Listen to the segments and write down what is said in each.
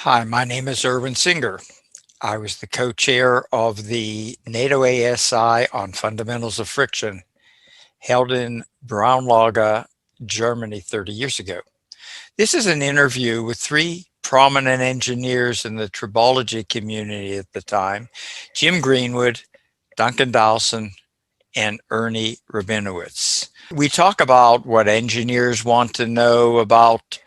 Hi, my name is Irwin Singer. I was the co-chair of the NATO ASI on Fundamentals of Friction held in Braunlage, Germany 30 years ago. This is an interview with three prominent engineers in the tribology community at the time, Jim Greenwood, Duncan Dowson, and Ernie Rabinowicz. We talk about what engineers want to know about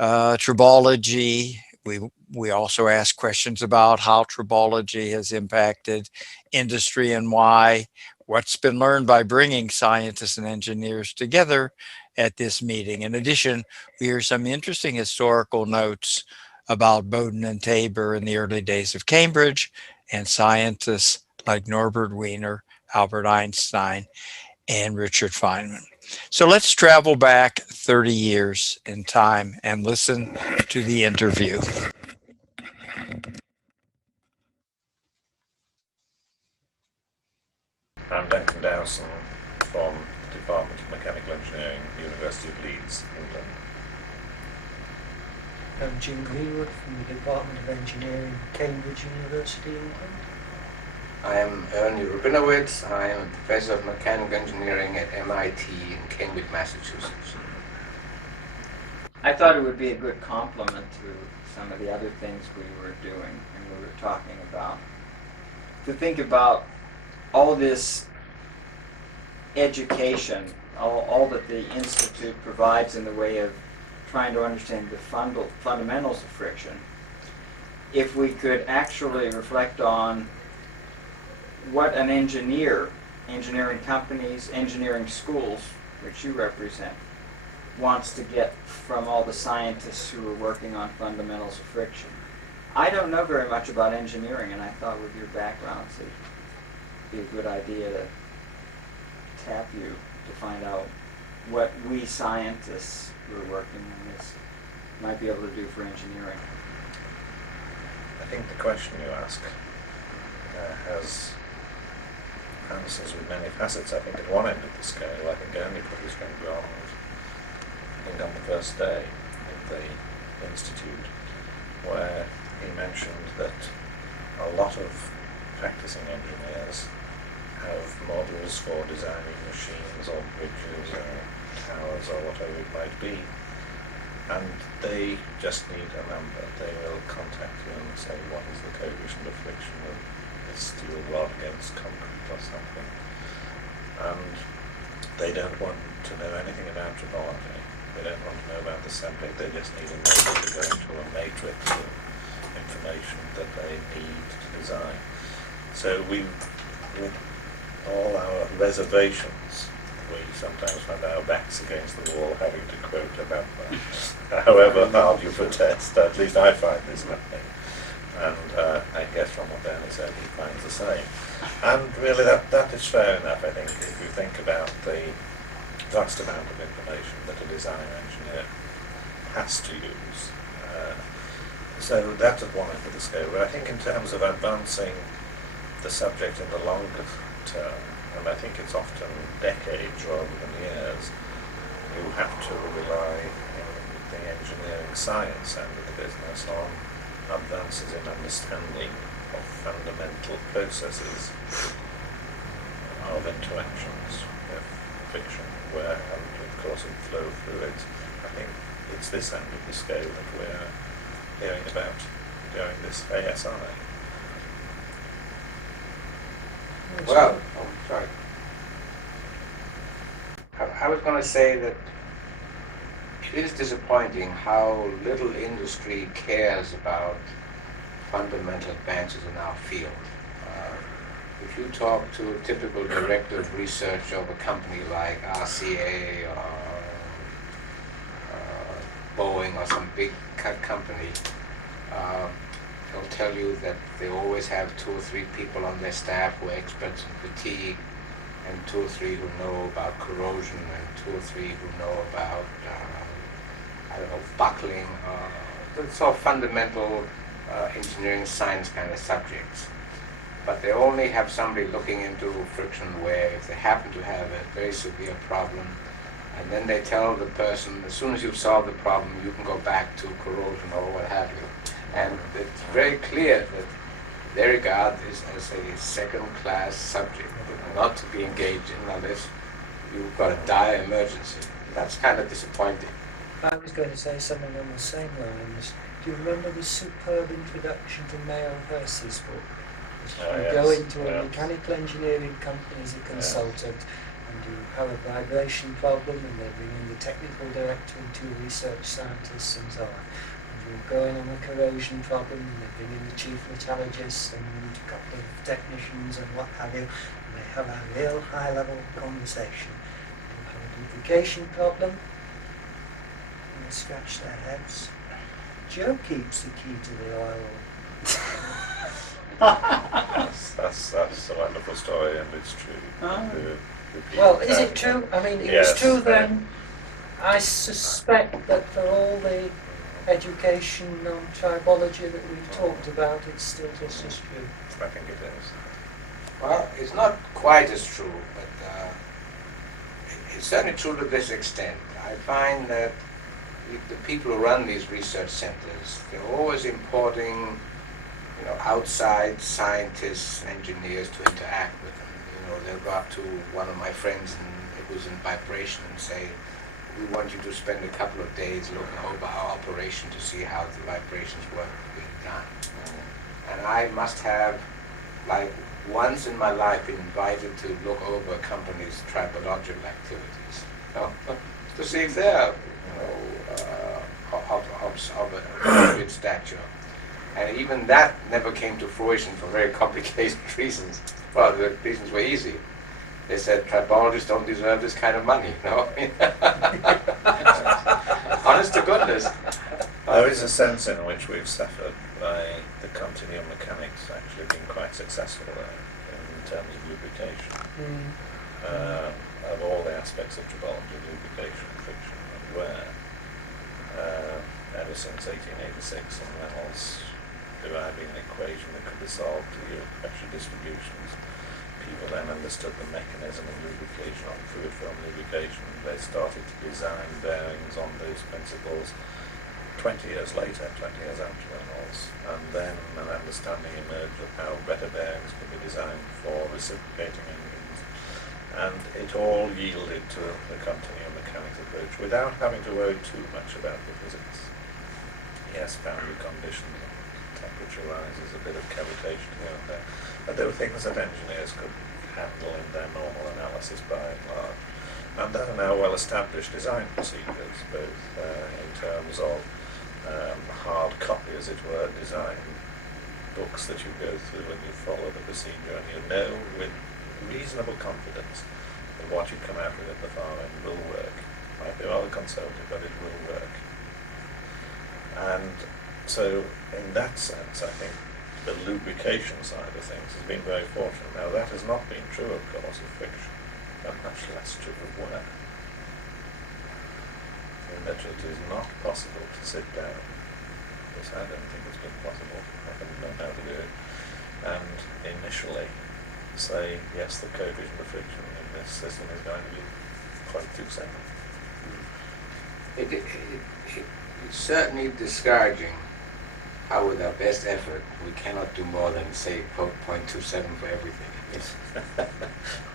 tribology. We also ask questions about how tribology has impacted industry and why, what's been learned by bringing scientists and engineers together at this meeting. In addition, we hear some interesting historical notes about Bowden and Tabor in the early days of Cambridge and scientists like Norbert Wiener, Albert Einstein, and Richard Feynman. So let's travel back 30 years in time and listen to the interview. I'm Duncan Dowson from the Department of Mechanical Engineering, University of Leeds, England. I'm Jim Greenwood from the Department of Engineering, Cambridge University, England. I am Ernie Rabinowicz. I am a professor of mechanical engineering at MIT in Cambridge, Massachusetts. I thought it would be a good complement to some of the other things we were doing and we were talking about. To think about all this education, all that the Institute provides in the way of trying to understand the fundamentals of friction, if we could actually reflect on what an engineer, engineering companies, engineering schools, which you represent, wants to get from all the scientists who are working on fundamentals of friction. I don't know very much about engineering, and I thought with your backgrounds it'd be a good idea to tap you to find out what we scientists who are working on this might be able to do for engineering. I think the question you ask has answers with many facets. I think at one end of the scale, I think Ernie put his finger on it, I think on the first day of the Institute, where he mentioned that a lot of practicing engineers have models for designing machines or bridges or towers or whatever it might be, and they just need a number. They will contact you and say, what is the coefficient of friction of this steel rod against concrete or something, and they don't want to know anything about tribology. They don't want to know about the subject. They just need a number to go into a matrix of information that they need to design. So we, with all our reservations, we sometimes find our backs against the wall having to quote about that. However hard you protest, at least I find this happening. And I guess from what Ernie said, he finds the same. And really that is fair enough, I think, if you think about the vast amount of information that a design engineer has to use. So that's at one end of the scale. But I think in terms of advancing the subject in the longer term, and I think it's often decades rather than years, you have to rely in the engineering science end of the business on advances in understanding of fundamental processes of interactions with friction, where, and of course, in flow fluids. I think it's this end of the scale that we're hearing about during this ASI. Well, oh, sorry. I was going to say that it is disappointing how little industry cares about fundamental advances in our field. If you talk to a typical director of research of a company like RCA or Boeing or some big company, they'll tell you that they always have 2 or 3 people on their staff who are experts in fatigue, and 2 or 3 who know about corrosion, and 2 or 3 who know about I don't know, buckling, sort of fundamental engineering science kind of subjects. But they only have somebody looking into friction where if they happen to have a very severe problem, and then they tell the person, as soon as you've solved the problem, you can go back to corrosion or what have you. And it's very clear that they regard this as a second-class subject, not to be engaged in unless you've got a dire emergency. That's kind of disappointing. I was going to say something on the same lines. Do you remember the superb introduction to Mayo Hersey's book? You go into a mechanical engineering company as a consultant, and you have a vibration problem, and they bring in the technical director and 2 research scientists and so on. And you're going on a corrosion problem, and they bring in the chief metallurgist and a couple of technicians and what have you, and they have a real high-level conversation. And you have a lubrication problem, and they scratch their heads. Joe keeps the key to the oil. That's a wonderful story, and it's true. Well, is it true? I mean, it was true then. I suspect that for all the education on tribology that we've talked about, it's still just as true. I think it is. Well, it's not quite as true, but it's certainly true to this extent. I find that the people who run these research centers, they're always importing, outside scientists and engineers to interact with them. They'll go up to one of my friends who's in vibration and say, we want you to spend a couple of days looking over our operation to see how the vibrations work being done. And I must have, like, once in my life been invited to look over a company's tribological activities, to see if they're, of a good stature. And even that never came to fruition for very complicated reasons. Well, the reasons were easy. They said tribologists don't deserve this kind of money, Honest to goodness. There is a sense in which we've suffered by the continuum mechanics actually being quite successful there in terms of lubrication. Of all the aspects of tribology, lubrication, friction and wear, ever since 1886, and Reynolds deriving an equation that could be solved to yield pressure distributions. People then understood the mechanism of lubrication on fluid film lubrication. They started to design bearings on those principles 20 years later, 20 years after Reynolds. And then an understanding emerged of how better bearings could be designed for reciprocating engines. And it all yielded to the continuum mechanics approach without having to worry too much about the physics. Yes, boundary conditions, temperature rises, a bit of cavitation here and there. But there were things that engineers could handle in their normal analysis by and large. And there are now well-established design procedures, both in terms of hard copy, as it were, design books that you go through and you follow the procedure, and you know with reasonable confidence that what you come out with at the far end will work. Might be rather conservative, but it will work. And so, in that sense, I think the lubrication side of things has been very fortunate. Now, that has not been true, of course, of friction, but much less true of wear. In that it is not possible to sit down, because I don't think it's been possible. I haven't known how to do it. And initially say, yes, the coefficient of friction in this system is going to be 0.27. It's certainly discouraging how with our best effort we cannot do more than say 0.27 for everything.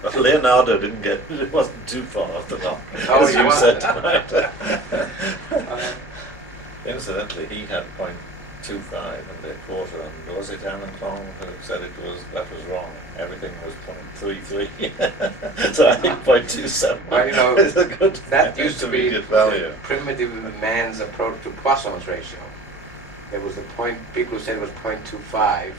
But Leonardo didn't get, it wasn't too far off the mark, Oh, as he you wasn't. said tonight. Incidentally, he had 0.25 and a quarter, and was it Alan Long who said that was wrong? Everything was 0.33. So I think 0.27 Well, is a good, that used to be good value. primitive man's approach to Poisson's ratio. There was people who said it was 0.25,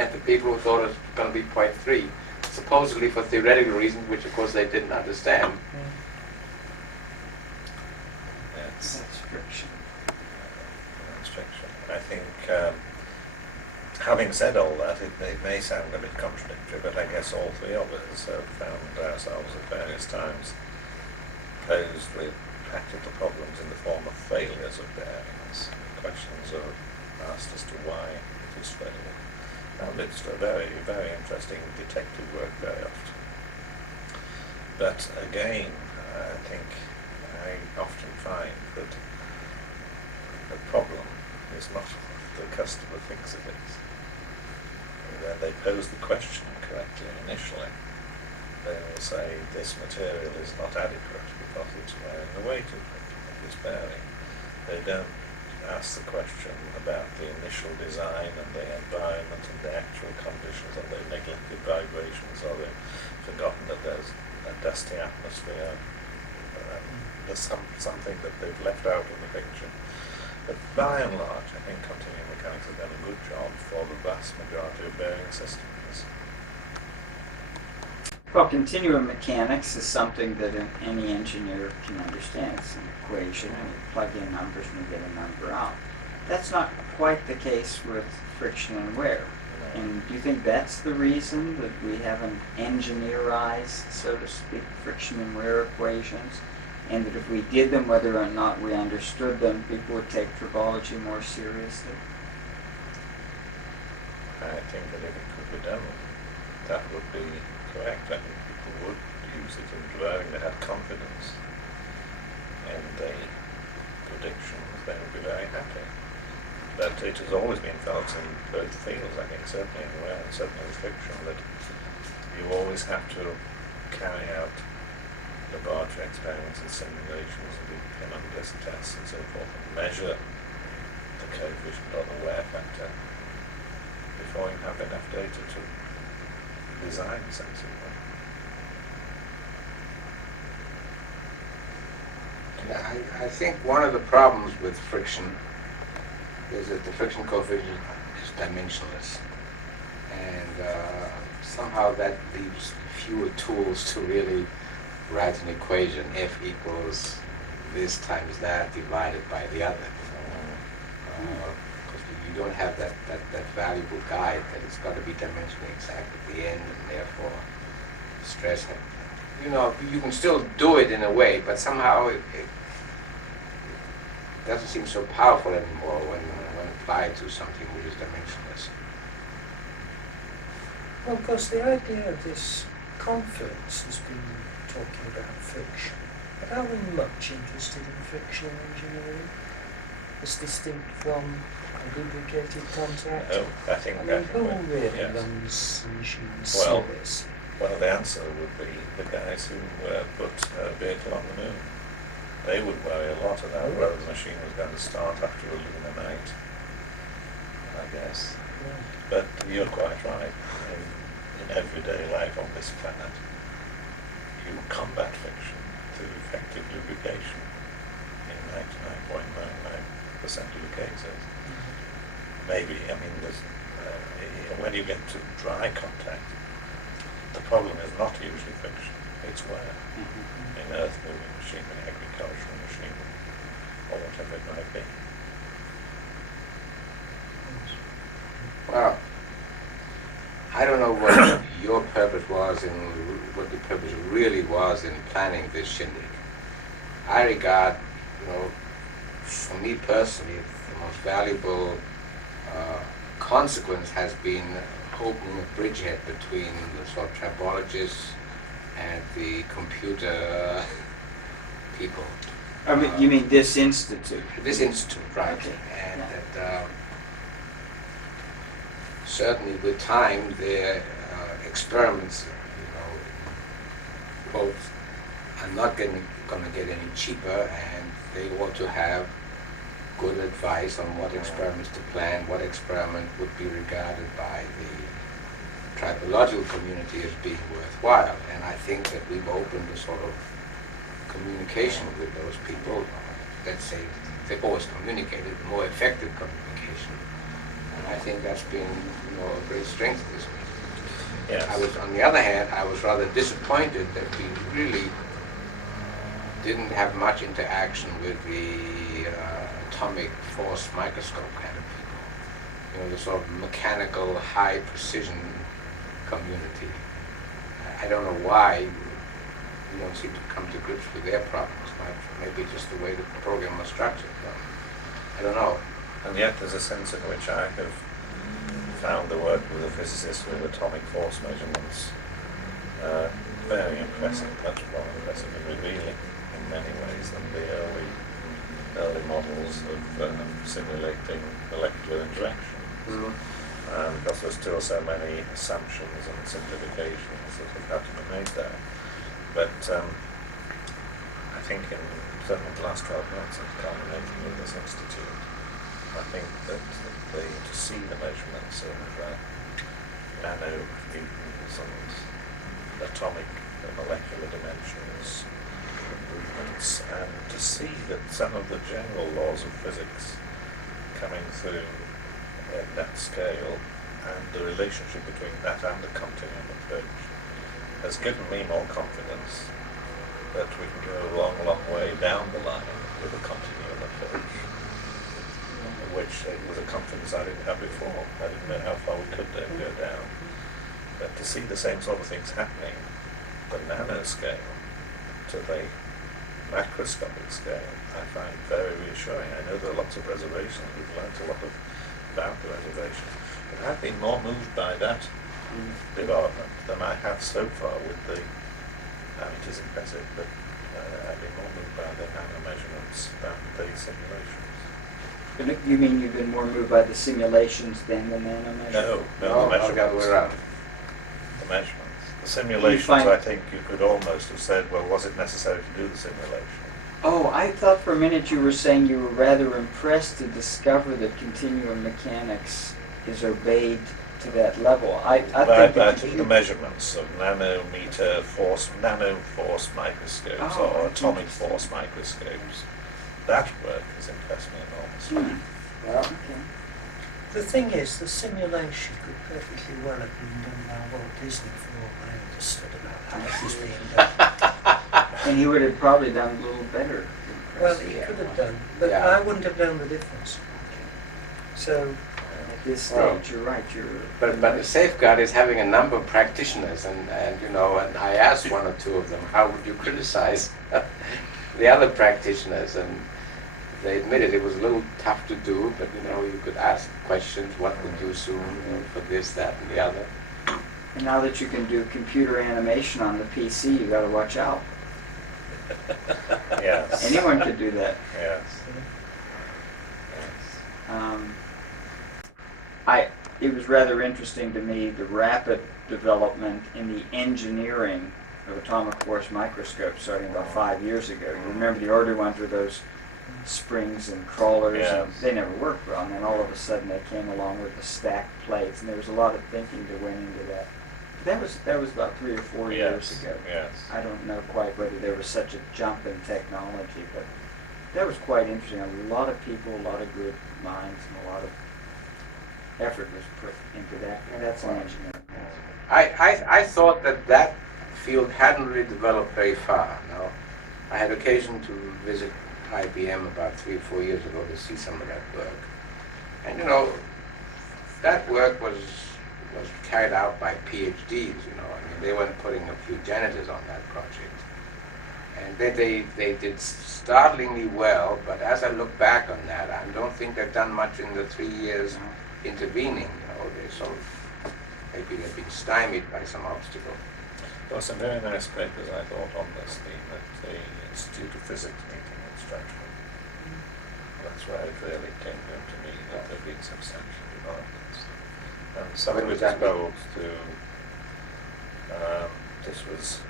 and the people who thought it was going to be 0.3, supposedly for theoretical reasons, which of course they didn't understand. That's friction. friction. I think, having said all that, it may sound a bit contradictory, but I guess all three of us have found ourselves at various times posed with practical problems in the form of failures of bearings. Questions are asked as to why it is failing. And it's a very, very interesting detective work very often. But again, I think I often find that the problem is not what the customer thinks it is. And when they pose the question correctly initially, they will say this material is not adequate because it's wearing the weight of this bearing. They don't ask the question about the initial design and the environment and the actual conditions, or they've neglected vibrations, or they've forgotten that there's a dusty atmosphere. There's something that they've left out of the picture. But by and large, I think continuum mechanics has done a good job for the vast majority of bearing systems. Well, continuum mechanics is something that any engineer can understand. It's an equation, and you plug in numbers and you get a number out. That's not quite the case with friction and wear. And do you think that's the reason that we haven't engineerized, so to speak, friction and wear equations? And that if we did them, whether or not we understood them, people would take tribology more seriously? I think that if it could be done, that would be correct. I think people would use it in driving. They had confidence in the predictions. They would be very happy. But it has always been felt in both fields, I think, certainly in wear and certainly in friction, that you always have to carry out laboratory experiments and simulations and do Penrose tests and so forth, and measure the coefficient or the wear factor before you have enough data to design sensibly. I think one of the problems with friction is that the friction coefficient is dimensionless, and somehow that leaves fewer tools to really write an equation, F equals this times that divided by the other. Because you don't have that valuable guide that it's got to be dimensionally exact at the end, and therefore stress. You can still do it in a way, but somehow it doesn't seem so powerful anymore when applied to something which is dimensionless. Well, of course, the idea of this conference has been talking about friction. But are we much interested in frictional engineering, as distinct from a lubricated contact? No, I think I mean, who really yes. runs the machines Well, service? Well, the answer would be the guys who put a vehicle on the moon. They would worry a lot about whether the machine was going to start after a lunar night, I guess. Yeah. But you're quite right. In everyday life on this planet, you combat friction through effective lubrication in 99.99% of the cases. Maybe, there's, when you get to dry contact, the problem is not usually friction, it's wear. In earth-moving machinery, agricultural machinery, or whatever it might be. Well, I don't know what your purpose was and what the purpose really was in planning this shindig. I regard, for me personally, the most valuable consequence has been opening a bridgehead between the sort of tribologists and the computer people. You mean this institute? This institute, right? Okay. And that certainly with time, their experiments, both are not going to get any cheaper, and they ought to have good advice on what experiments to plan, what experiment would be regarded by the tribological community as being worthwhile. And I think that we've opened a sort of communication with those people. Let's say they've always communicated, more effective communication. And I think that's been, a great strength of this meeting. Yes. On the other hand, I was rather disappointed that we really didn't have much interaction with the atomic force microscope kind of people. The sort of mechanical, high precision community. I don't know why we don't seem to come to grips with their problems. Maybe just the way the program was structured. I don't know. And yet there's a sense in which I have found the work with a physicist with atomic force measurements very impressive, much more impressive and revealing in many ways than the early early models of simulating molecular interactions. Because there's still so many assumptions and simplifications that have had to be made there. But I think certainly the last 12 months of culminating in this institute, I think that to see the measurements of nanonewtons and atomic and molecular dimensions of movements, and to see that some of the general laws of physics coming through at that scale, and the relationship between that and the continuum approach has given me more confidence that we can go a long, long way down the line with a continuum approach, which was a confidence I didn't have before. I didn't know how far we could go down. But to see the same sort of things happening, the nanoscale to the macroscopic scale, I find very reassuring. I know there are lots of reservations. We've learned a lot about the reservations. But I've been more moved by that development than I have so far with the, it is impressive, but I've been more moved by the nano measurements than the simulations. You mean you've been more moved by the simulations than the nano measurements? No, the measurements. The other way around. The measurements. The simulations, I think you could almost have said, well, was it necessary to do the simulation? Oh, I thought for a minute you were saying you were rather impressed to discover that continuum mechanics is obeyed to that level. I think the measurements of nano force microscopes or atomic force microscopes, that work has impressed me enormously. Well, Okay. The thing is, the simulation could perfectly well have been done by Walt Disney for all I understood about how it was being done. And he would have probably done a little better. Well, he could have done, but Yeah. I wouldn't have known the difference. So, At this stage, Well, you're right. but the safeguard is having a number of practitioners, and I asked one or two of them, how would you criticize the other practitioners, and they admitted it was a little tough to do, but you could ask questions, what would you soon for this, that, and the other. And now that you can do computer animation on the PC, you got to watch out. Yes. Anyone could do that. Yes. It was rather interesting to me, the rapid development in the engineering of atomic force microscopes starting about 5 years ago. You remember the early ones were those springs and crawlers, and Yes. they never worked well, and then all of a sudden they came along with the stacked plates, and there was a lot of thinking that went into that. But that was about 3 or 4 years ago. Yes. I don't know quite whether there was such a jump in technology, but that was quite interesting. A lot of people, a lot of good minds, and a lot of effort was put into that. And that's an engineering. I thought that field hadn't really developed very far. Now, I had occasion to visit IBM about 3 or 4 years ago to see some of that work. And that work was carried out by PhDs, they weren't putting a few janitors on that project. And they did startlingly well, but as I look back on that, I don't think they've done much in the 3 years intervening. They sort of, maybe they've been stymied by some obstacle. There were some very nice papers, I thought, on this theme at the Institute of Physics meeting in Stratford. That's where it really came home to me that there have been substantial developments. And some of it was bold to, this was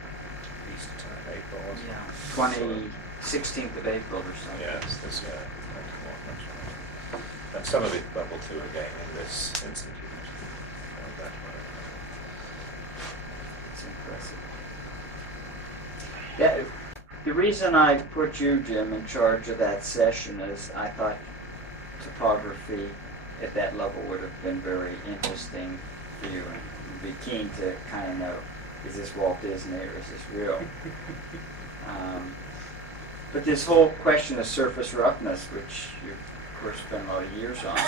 Easter time, April, wasn't it? Yeah, 16th of April or something. Yes, this year, 24, that's right. And some of it bubbled through again in this institute. That way. It's impressive. The reason I put you, Jim, in charge of that session is I thought topography at that level would have been very interesting for you, and you'd be keen to kind of know, is this Walt Disney or is this real? But this whole question of surface roughness, which you've of course spent a lot of years on,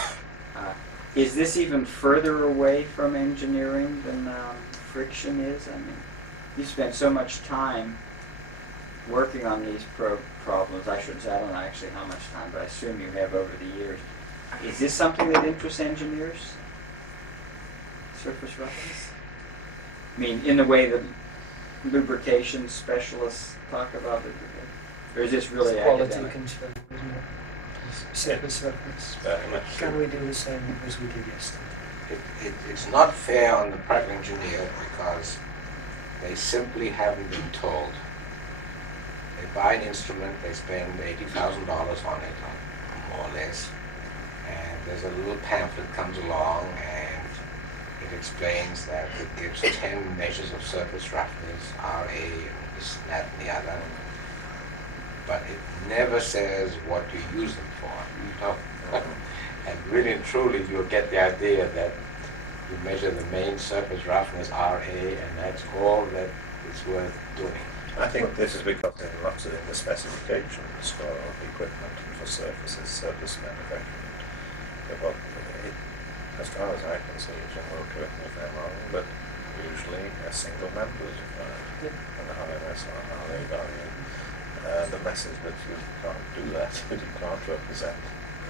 is this even further away from engineering than friction is? I mean, you spent so much time working on these problems. I shouldn't say, I don't know actually how much time, but I assume you have over the years. Is this something that interests engineers? Surface roughness? I mean, in the way that lubrication specialists talk about lubrication? Or is this really quality academic? control, isn't it? surface roughness. Very much. Can we do the same as we did yesterday? It's not fair on the private engineer because they simply haven't been told. They buy an instrument, they spend $80,000 on it, more or less, and there's a little pamphlet comes along and it explains that it gives 10 measures of surface roughness, RA, and this, that, and the other. But it never says what you use them for, you know. And really and truly, you'll get the idea that you measure the main surface roughness, RA, and that's all that is worth doing. I think this is because it locks it in the specifications for equipment and for surfaces, surface manufacturing. But as far as I can see, Jim will correct me if I'm wrong, but usually a single member is required, and the RMS or RA value. The message that you can't do that, that you can't represent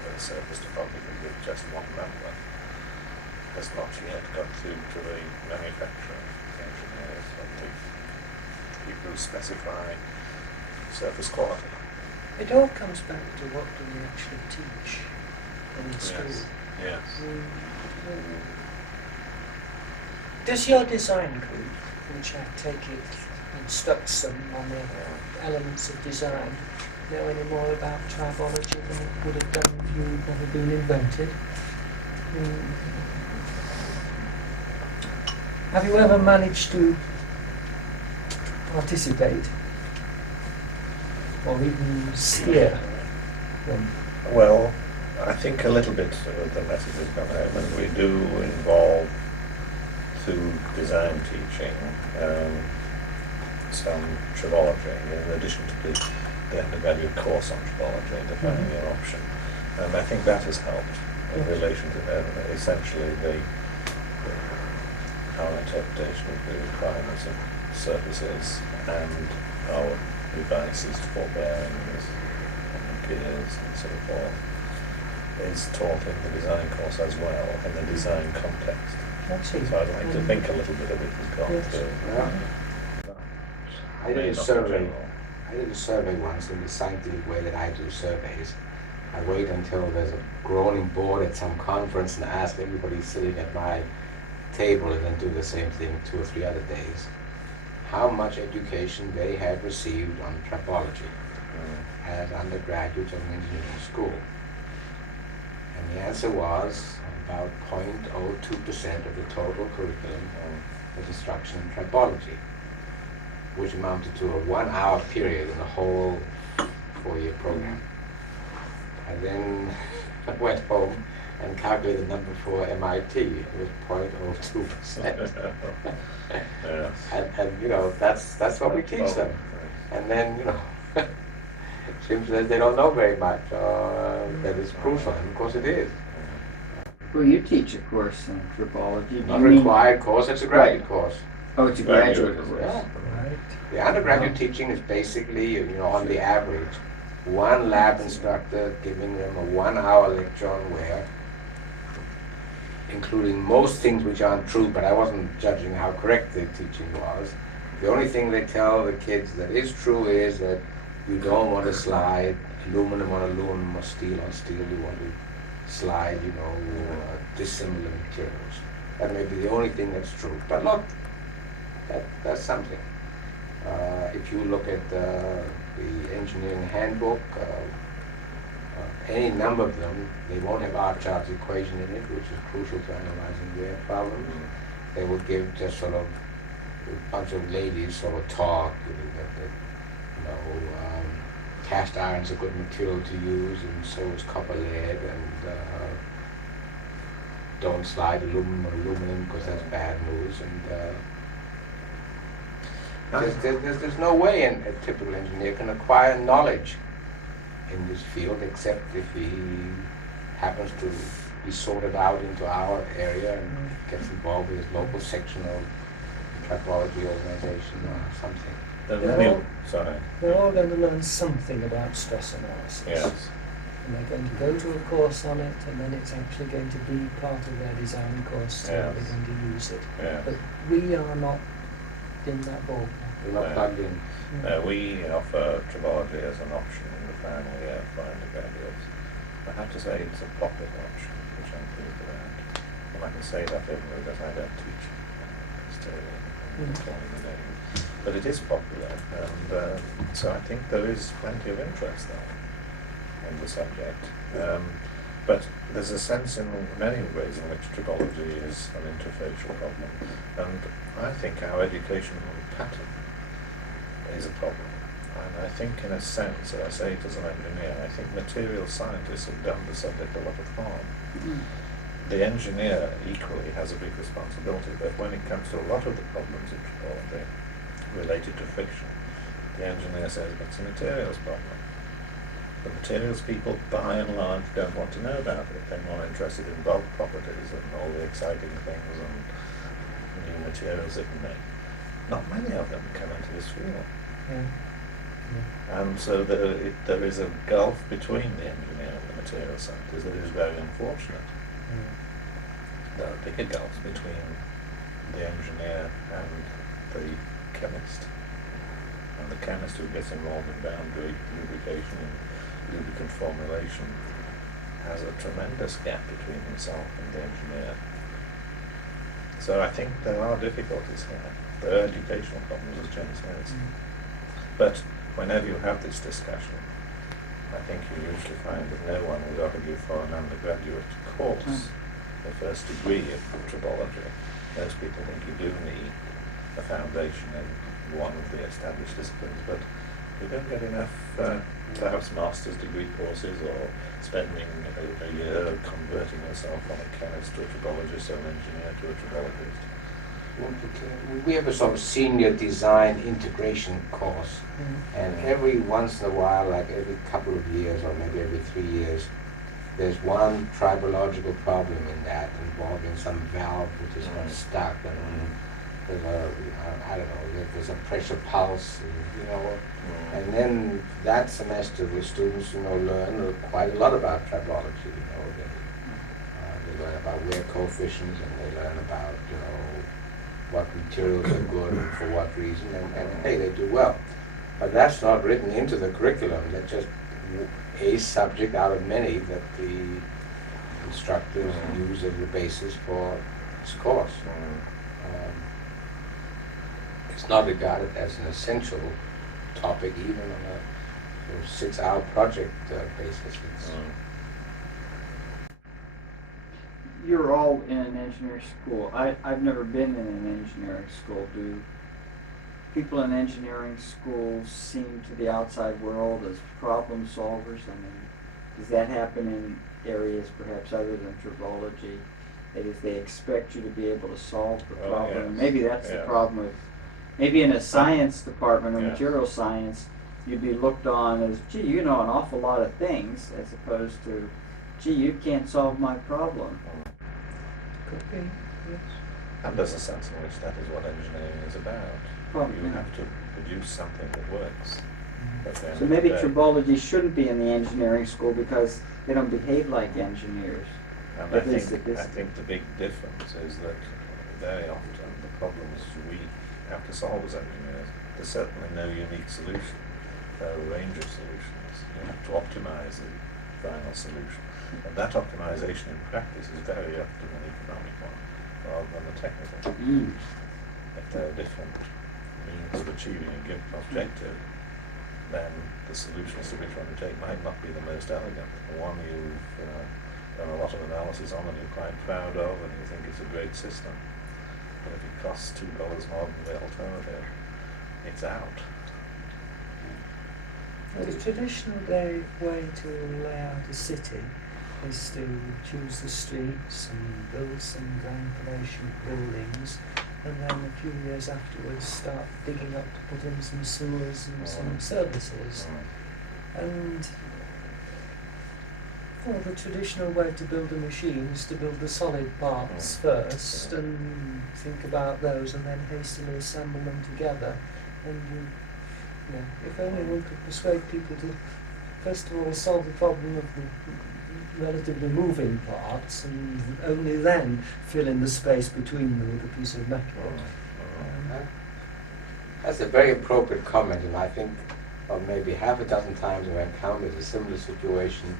the surface topography with just one member, has not yet got through to the manufacturing engineers and the people who specify surface quality. It all comes back to what do we actually teach in the school. Yes. Does your design group, which I take it instructs some on the elements of design, know any more about tribology than it would have done if you'd never been invented? Have you ever managed to participate or even steer them? Well, I think a little bit of the message has come out, and we do involve through design teaching some tribology in addition to the undergraduate course on tribology, defining your option. And I think that has helped in relation to essentially our interpretation of the requirements of surfaces and our devices for bearings and gears and so forth is taught in the design course as well, in the design context. So I'd like to think a little bit of it has gone through. I did a survey once in the scientific way that I do surveys. I wait until there's a groaning board at some conference and ask everybody sitting at my table and then do the same thing 2 or 3 other days. How much education they had received on tribology as undergraduates of an engineering school. And the answer was about 0.02% of the total curriculum was instruction in tribology, which amounted to a 1-hour period in the whole 4-year program. I then went home and calculated the number for MIT. It was 0.02%. and you know, that's what we teach them. And then, you know, it seems that they don't know very much, that it's crucial, and of course it is. Well, you teach a course in tribology. Not a required course, it's a graduate course. Oh, it's a graduate course. Yeah. Right. The undergraduate teaching is basically, you know, on the average, one lab instructor giving them a 1-hour lecture on wear, including most things which aren't true, but I wasn't judging how correct the teaching was. The only thing they tell the kids that is true is that you don't want to slide aluminum on aluminum or steel on steel. You want to slide, you know, dissimilar materials. That may be the only thing that's true. But look, that's something. If you look at the engineering handbook, any number of them, they won't have Archard's equation in it, which is crucial to analyzing wear problems. They will give just sort of a bunch of ladies sort of talk, cast iron's a good material to use, and so is copper lead, and don't slide aluminum on aluminum because that's bad news. And there's no way a typical engineer can acquire knowledge in this field except if he happens to be sorted out into our area and gets involved with his local sectional tribology organization or something. They're all going to learn something about stress analysis. Yes. And they're going to go to a course on it, and then it's actually going to be part of their design course, so Yes. they're going to use it. Yes. But we are not in that ballpark. We're not plugged in. We offer tribology as an option in the final year for undergraduates. I have to say it's a popular option, which I'm pleased about. And I can say that even though I don't teach calling the name. But it is popular, and so I think there is plenty of interest there in the subject. But there's a sense in many ways in which tribology is an interfacial problem, and I think our educational pattern is a problem. And I think, in a sense, and I say it as an engineer, I think material scientists have done the subject a lot of harm. The engineer equally has a big responsibility, but when it comes to a lot of the problems in tribology related to friction, the engineer says it's a materials problem. The materials people, by and large, don't want to know about it. They're more interested in bulk properties and all the exciting things and new materials they can make. Not many of them come into this field. And so there is a gulf between the engineer and the material scientist that is very unfortunate. There are bigger gulfs between the engineer and the chemist. And the chemist who gets involved in boundary lubrication and lubricant formulation has a tremendous gap between himself and the engineer. So I think there are difficulties here. There are educational problems, as Jim says. But whenever you have this discussion, I think you usually find that no one would argue for an undergraduate course, the first degree of tribology. Most people think you do need a foundation in one of the established disciplines, but you don't get enough, perhaps master's degree courses or spending a year converting yourself from a chemist to a tribologist or an engineer to a tribologist. We have a sort of senior design integration course, and every once in a while, like every couple of years or maybe every 3 years, there's one tribological problem in that involving some valve which is stuck, and there's a, I don't know, there's a pressure pulse, and then that semester the students, learn quite a lot about tribology. They learn about wear coefficients, and they learn about, what materials are good and for what reason, and hey, they do well. But that's not written into the curriculum. That's just a subject out of many that the instructors use as the basis for this course. It's not regarded as an essential topic, even on a 6-hour project basis. You're all in an engineering school. I've never been in an engineering school. Do people in engineering schools seem to the outside world as problem solvers? I mean, does that happen in areas perhaps other than tribology? That is, they expect you to be able to solve the problem. Yes. Maybe that's the problem with, maybe in a science department or material science, you'd be looked on as, gee, you know an awful lot of things, as opposed to, gee, you can't solve my problem. Could be, yes. And there's a sense in which that is what engineering is about. Probably. You have to produce something that works. So maybe tribology shouldn't be in the engineering school because they don't behave like engineers. And I think the big difference is that very often the problems we have to solve as engineers, there's certainly no unique solution. There are a range of solutions. You have to optimize the final solution. And that optimization in practice is very often an economic one, rather than a technical. If there are different means of achieving a given objective, then the solutions to which one you take might not be the most elegant. The one you've done a lot of analysis on and you're quite proud of and you think it's a great system. But if it costs $2 more than the alternative, it's out. Well, the traditional way to lay out a city is to choose the streets and build some grand palatial buildings, and then a few years afterwards start digging up to put in some sewers and some services. And the traditional way to build a machine is to build the solid parts first and think about those and then hastily assemble them together. And if only one could persuade people to first of all solve the problem of the relatively moving parts, and only then fill in the space between them with a piece of metal. That's a very appropriate comment, and I think maybe half a dozen times I've encountered a similar situation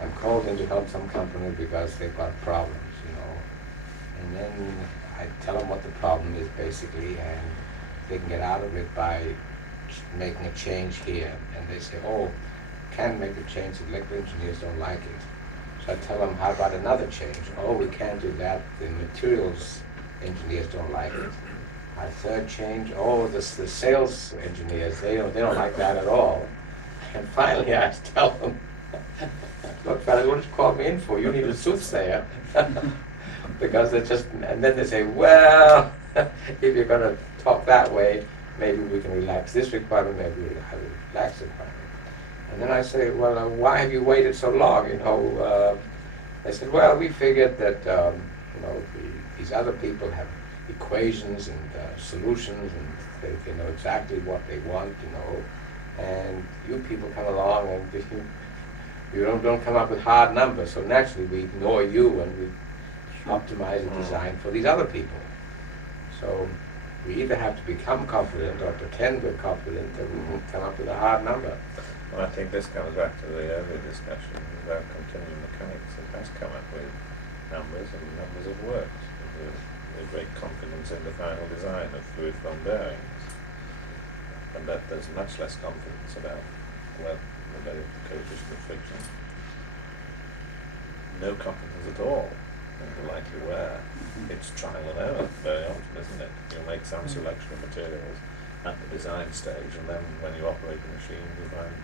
I'm called in to help some company because they've got problems, and then I tell them what the problem is basically, and they can get out of it by making a change here. And they say, oh, can't make the change, the electrical engineers don't like it. So I tell them, how about another change? Oh, we can't do that, the materials engineers don't like it. A third change, oh, the sales engineers, they don't like that at all. And finally I tell them, look, fellas, what did you call me in for? You need a soothsayer. Because they just, and then they say, well, if you're going to talk that way, maybe we can relax this requirement, maybe we'll have a relaxed requirement. And then I say, well, why have you waited so long? They said, well, we figured that, these other people have equations and solutions, and they know exactly what they want, and you people come along and you don't come up with hard numbers, so naturally we ignore you and we optimize and design for these other people. So we either have to become confident or pretend we're confident that we won't come up with a hard number. Well, I think this comes back to the earlier discussion about continuum mechanics. It has come up with numbers, and numbers have worked. There's great confidence in the final design of fluid flow bearings, and that there's much less confidence about, well, the coefficient of friction. No confidence at all in the likely wear. It's trial and error very often, isn't it? You'll make some selection of materials at the design stage, and then when you operate the machine, you find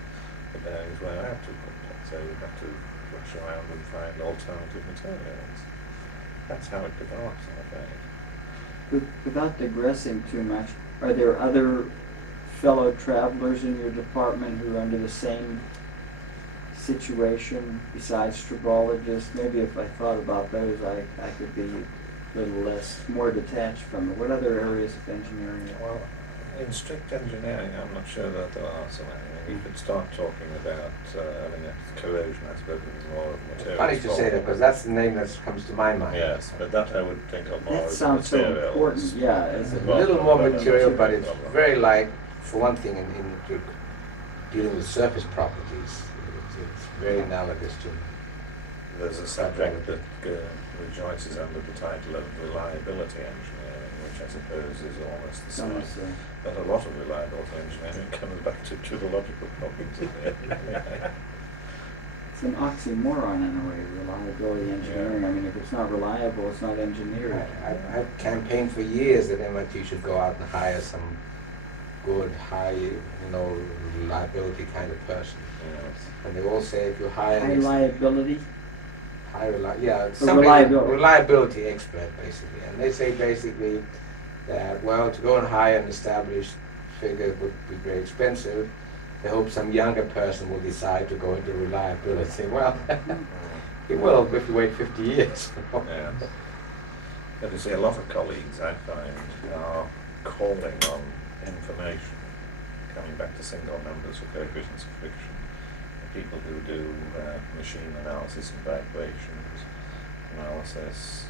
the bearings wear out too quickly. So you have to rush around and find alternative materials. That's how it develops, I'm afraid. Without digressing too much, are there other fellow travelers in your department who are under the same situation besides tribologists? Maybe if I thought about those, I could be a little more detached from it. What other areas of engineering? Well, in strict engineering, I'm not sure that there are so many. You could start talking about a corrosion aspect of more of materials. Funny to say that, because that's the name that comes to my mind. Yes, but that I would think of more That as sounds so materials. important, yeah. It's a little more material, but it's very light, for one thing, in dealing with surface properties. It's very analogous to. There's a subject that rejoices under the title of reliability engineering, which I suppose is almost the same. But a lot of reliability engineering comes back to tribological problems. It's an oxymoron in a way, reliability engineering. Yeah. I mean, if it's not reliable, it's not engineering. I've campaigned for years that MIT should go out and hire some good, high, reliability kind of person. Yes. And they all say if you hire High liability? reliability expert basically. And they say basically that, well, to go and hire an established figure would be very expensive. They hope some younger person will decide to go into reliability. Well, he will if you wait 50 years. Yeah. But you see, a lot of colleagues, I find, are calling on information, coming back to single numbers for coefficients of friction. The people who do machine analysis and vibrations analysis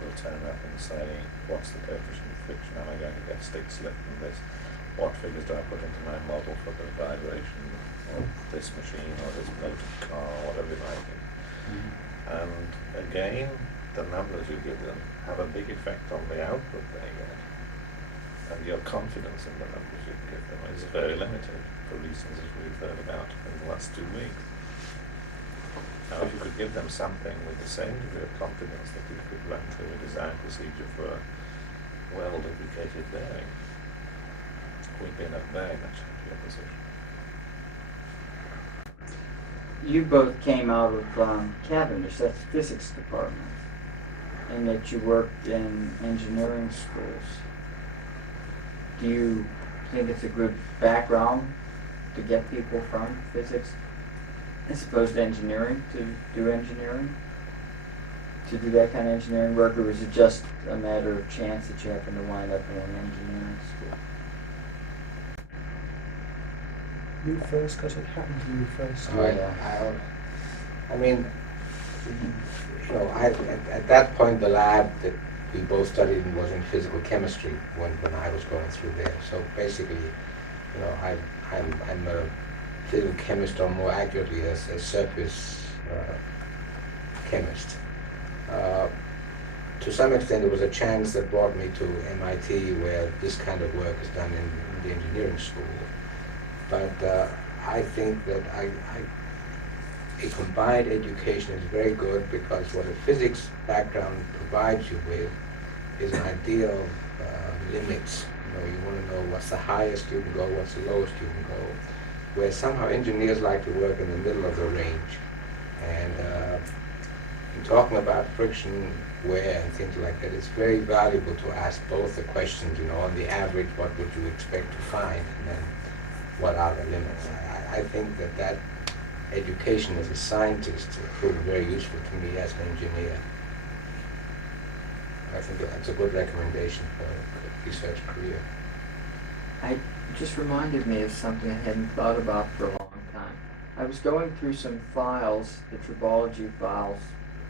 will turn up and say, what's the coefficient of friction? Am I going to get stick slip from this? What figures do I put into my model for the vibration of this machine or this motor car, whatever it might be? And again, the numbers you give them have a big effect on the output they get. And your confidence in the numbers you give them is very limited for reasons as we've heard about in the last 2 weeks. Now, if you could give them something with the same degree of confidence that you could run through a design procedure for a well-lubricated bearing, we'd be in a very much happier position. You both came out of Cavendish, that's the physics department, and that you worked in engineering schools. Do you think it's a good background to get people from physics as opposed to engineering to do engineering? To do that kind of engineering work, or was it just a matter of chance that you happened to wind up in an engineering school? You first, because it happened to you first. I mean, at that point the lab that we both studied in was in physical chemistry when I was going through there. So basically, I'm a physical chemist, or more accurately a surface chemist. To some extent, it was a chance that brought me to MIT, where this kind of work is done in the engineering school. But I think that a combined education is very good, because what a physics background provides you with is an idea of limits. You want to know what's the highest you can go, what's the lowest you can go, where somehow engineers like to work in the middle of the range. And in talking about friction, wear, and things like that, it's very valuable to ask both the questions, on the average, what would you expect to find, and then what are the limits. I think that education as a scientist proved very useful to me as an engineer. I think that's a good recommendation for a research career. It just reminded me of something I hadn't thought about for a long time. I was going through some files, the tribology files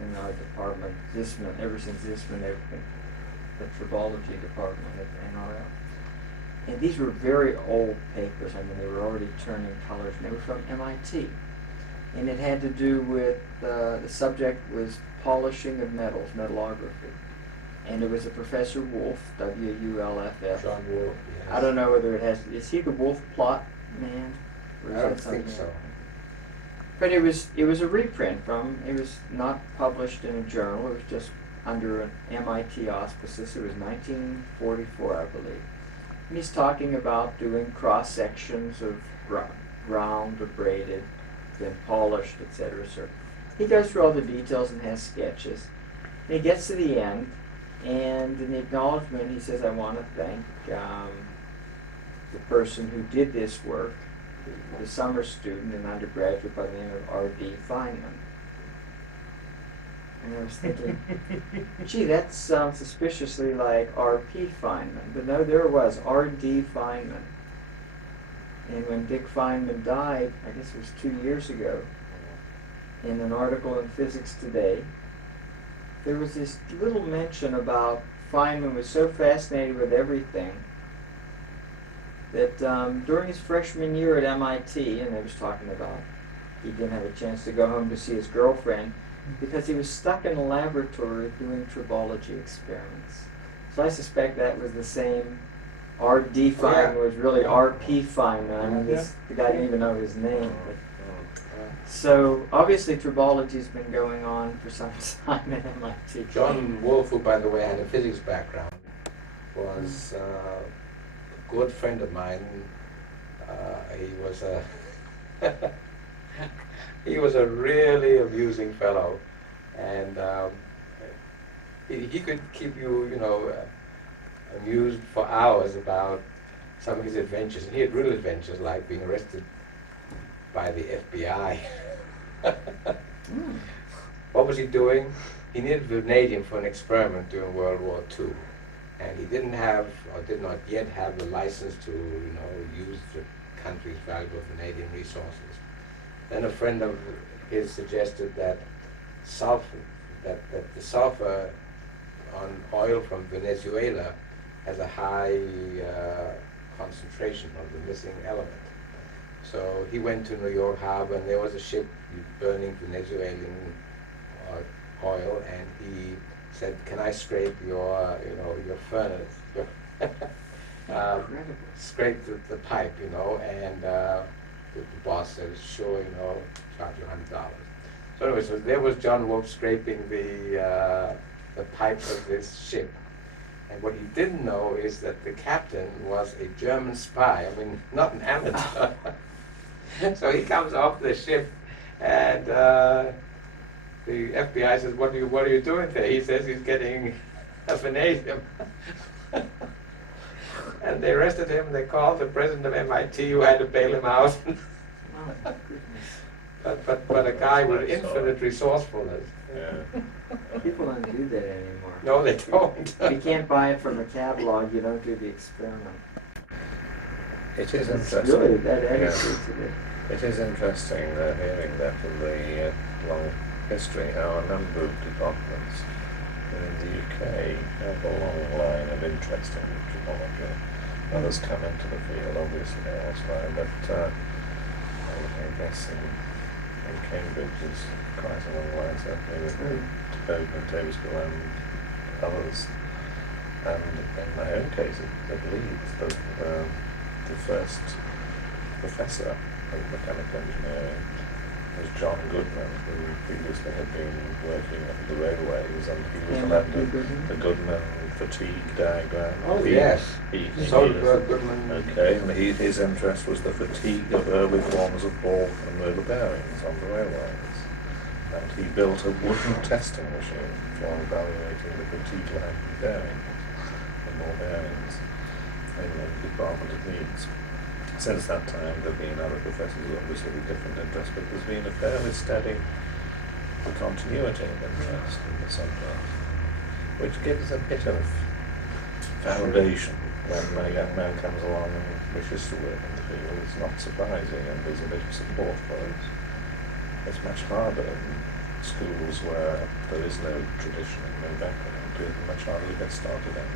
in our department, Zisman, ever since Zisman opened, the tribology department at NRL. And these were very old papers. I mean, they were already turning colors, and they were from MIT. And it had to do with, the subject was polishing of metals, metallography. And it was a Professor Wulff, W-U-L-F-F. John Wulff, yes. I don't know whether it has, is he the Wulff plot man? Or is I don't that something think so. else? But it was a reprint from, it was not published in a journal, it was just under an MIT auspices. It was 1944, I believe. And he's talking about doing cross sections of round or braided, then polished, etc. So he goes through all the details and has sketches. And he gets to the end, and in the acknowledgement he says, I want to thank the person who did this work, the summer student, an undergraduate by the name of R.D. Feynman. And I was thinking, gee, that sounds suspiciously like R.P. Feynman. But no, there it was, R.D. Feynman. And when Dick Feynman died, I guess it was 2 years ago, in an article in Physics Today, there was this little mention about Feynman was so fascinated with everything that during his freshman year at MIT, and they was talking about he didn't have a chance to go home to see his girlfriend because he was stuck in a laboratory doing tribology experiments. So I suspect that was the same R.D. Feynman was really R.P. Feynman. I mean, the guy didn't even know his name. But, so obviously tribology's been going on for some time at MIT. John Wulff, who by the way had a physics background, was a good friend of mine. He was a really amusing fellow, and he could keep you, amused for hours about some of his adventures. And he had real adventures, like being arrested by the FBI. What was he doing? He needed vanadium for an experiment during World War II, and he didn't have, or did not yet have, the license to, use the country's valuable vanadium resources. Then a friend of his suggested that the sulfur on oil from Venezuela has a high concentration of the missing element. So he went to New York Harbor, and there was a ship burning Venezuelan oil, and he said, "Can I scrape your furnace?" Scrape the pipe, and the boss said, "Sure, charge you $100." So anyway, so there was John Wulff scraping the pipe of this ship. And what he didn't know is that the captain was a German spy. I mean, not an amateur. So he comes off the ship, and the FBI says, "What are you doing there?" He says he's getting a vanadium. And they arrested him. They called the president of MIT, who had to bail him out. But a guy with infinite resourcefulness. Yeah. People don't do that anymore. No, they don't. If you can't buy it from a catalog, you don't do the experiment. It is It's interesting. really that attitude to it. It is interesting hearing that in the long history, how a number of departments in the UK have a long line of interest in tribology. Others come into the field, obviously, elsewhere, but I guess in in Cambridge is quite a long way, certainly with Bowden, Tavistock and others. And in my own case, I believe the first professor of mechanical engineering was John Goodman, who previously had been working at the railways, and he recommended the Goodman fatigue diagram. Oh, yes. Goodman. Okay, and his interest was the fatigue of early forms of ball and roller bearings on the railways. And he built a wooden testing machine for evaluating the fatigue line bearings and more bearings in the Department of Needs. Since that time, there have been other professors obviously with different interests, but there's been a fairly steady continuity of interest in the subject, which gives a bit of foundation when a young man comes along and wishes to work in the field. It's not surprising, and there's a bit of support for it. It's much harder in schools where there is no tradition and no background. It's much harder to get started in.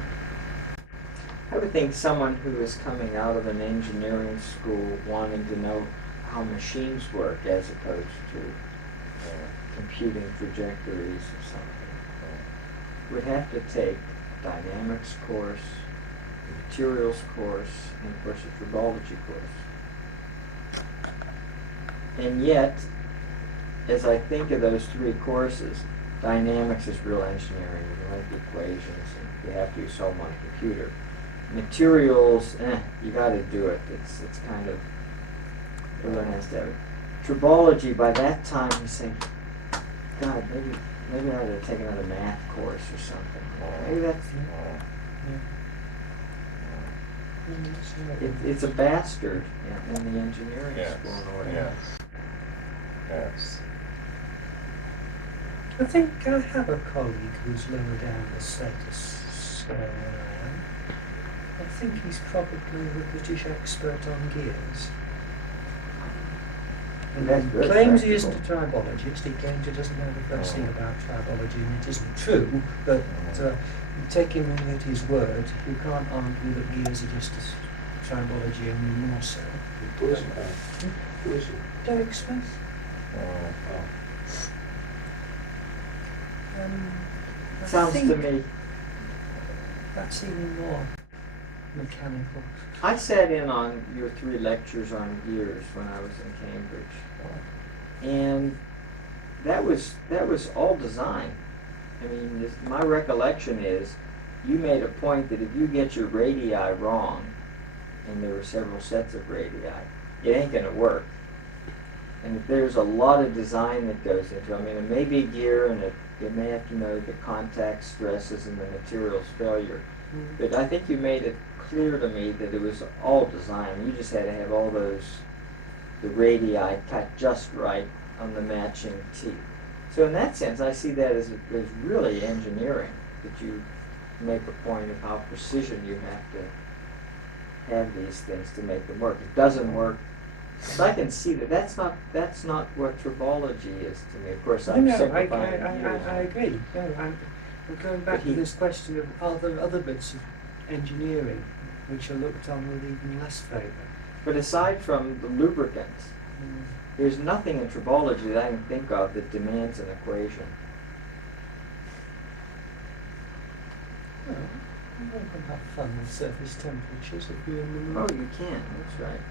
I would think someone who is coming out of an engineering school wanting to know how machines work as opposed to computing trajectories or something would have to take a dynamics course, a materials course, and of course a tribology course. And yet, as I think of those three courses, dynamics is real engineering. You write the equations and you have to solve them on a computer. Materials, you got to do it. It's kind of, everyone has to have it. Tribology, by that time, you say, God, maybe I ought to take another math course or something. Maybe that's, it's a bastard in the engineering school in a way. Yes. Yes. I think I have a colleague who's lower down the status scale than I am. I think he's probably the British expert on gears. And That's he very claims he practical. isn't a tribologist. He claims he doesn't know the first thing about tribology, and it isn't true. But you take him at his word. You can't argue that gears are just as tribology, only more so. Who is it? Derek Smith. I Sounds think to me. that's even more mechanical. I sat in on your 3 lectures on gears when I was in Cambridge, and that was all design. I mean, my recollection is you made a point that if you get your radii wrong, and there were several sets of radii, it ain't going to work. And if there's a lot of design that goes into it, I mean, it may be a gear, and it may have to know the contact stresses and the materials failure. But I think you made it clear to me that it was all design. You just had to have all the radii cut just right on the matching teeth. So in that sense, I see that as really engineering, that you make a point of how precision you have to have these things to make them work. It doesn't work. So I can see that's not what tribology is to me. Of course, I'm simplifying. I agree. No, we're going back to this question of are there other bits of engineering which are looked on with even less favour? But aside from the lubricants, there's nothing in tribology that I can think of that demands an equation. Well, you can have fun with surface temperatures if you're in the mood. Oh, you can. That's right.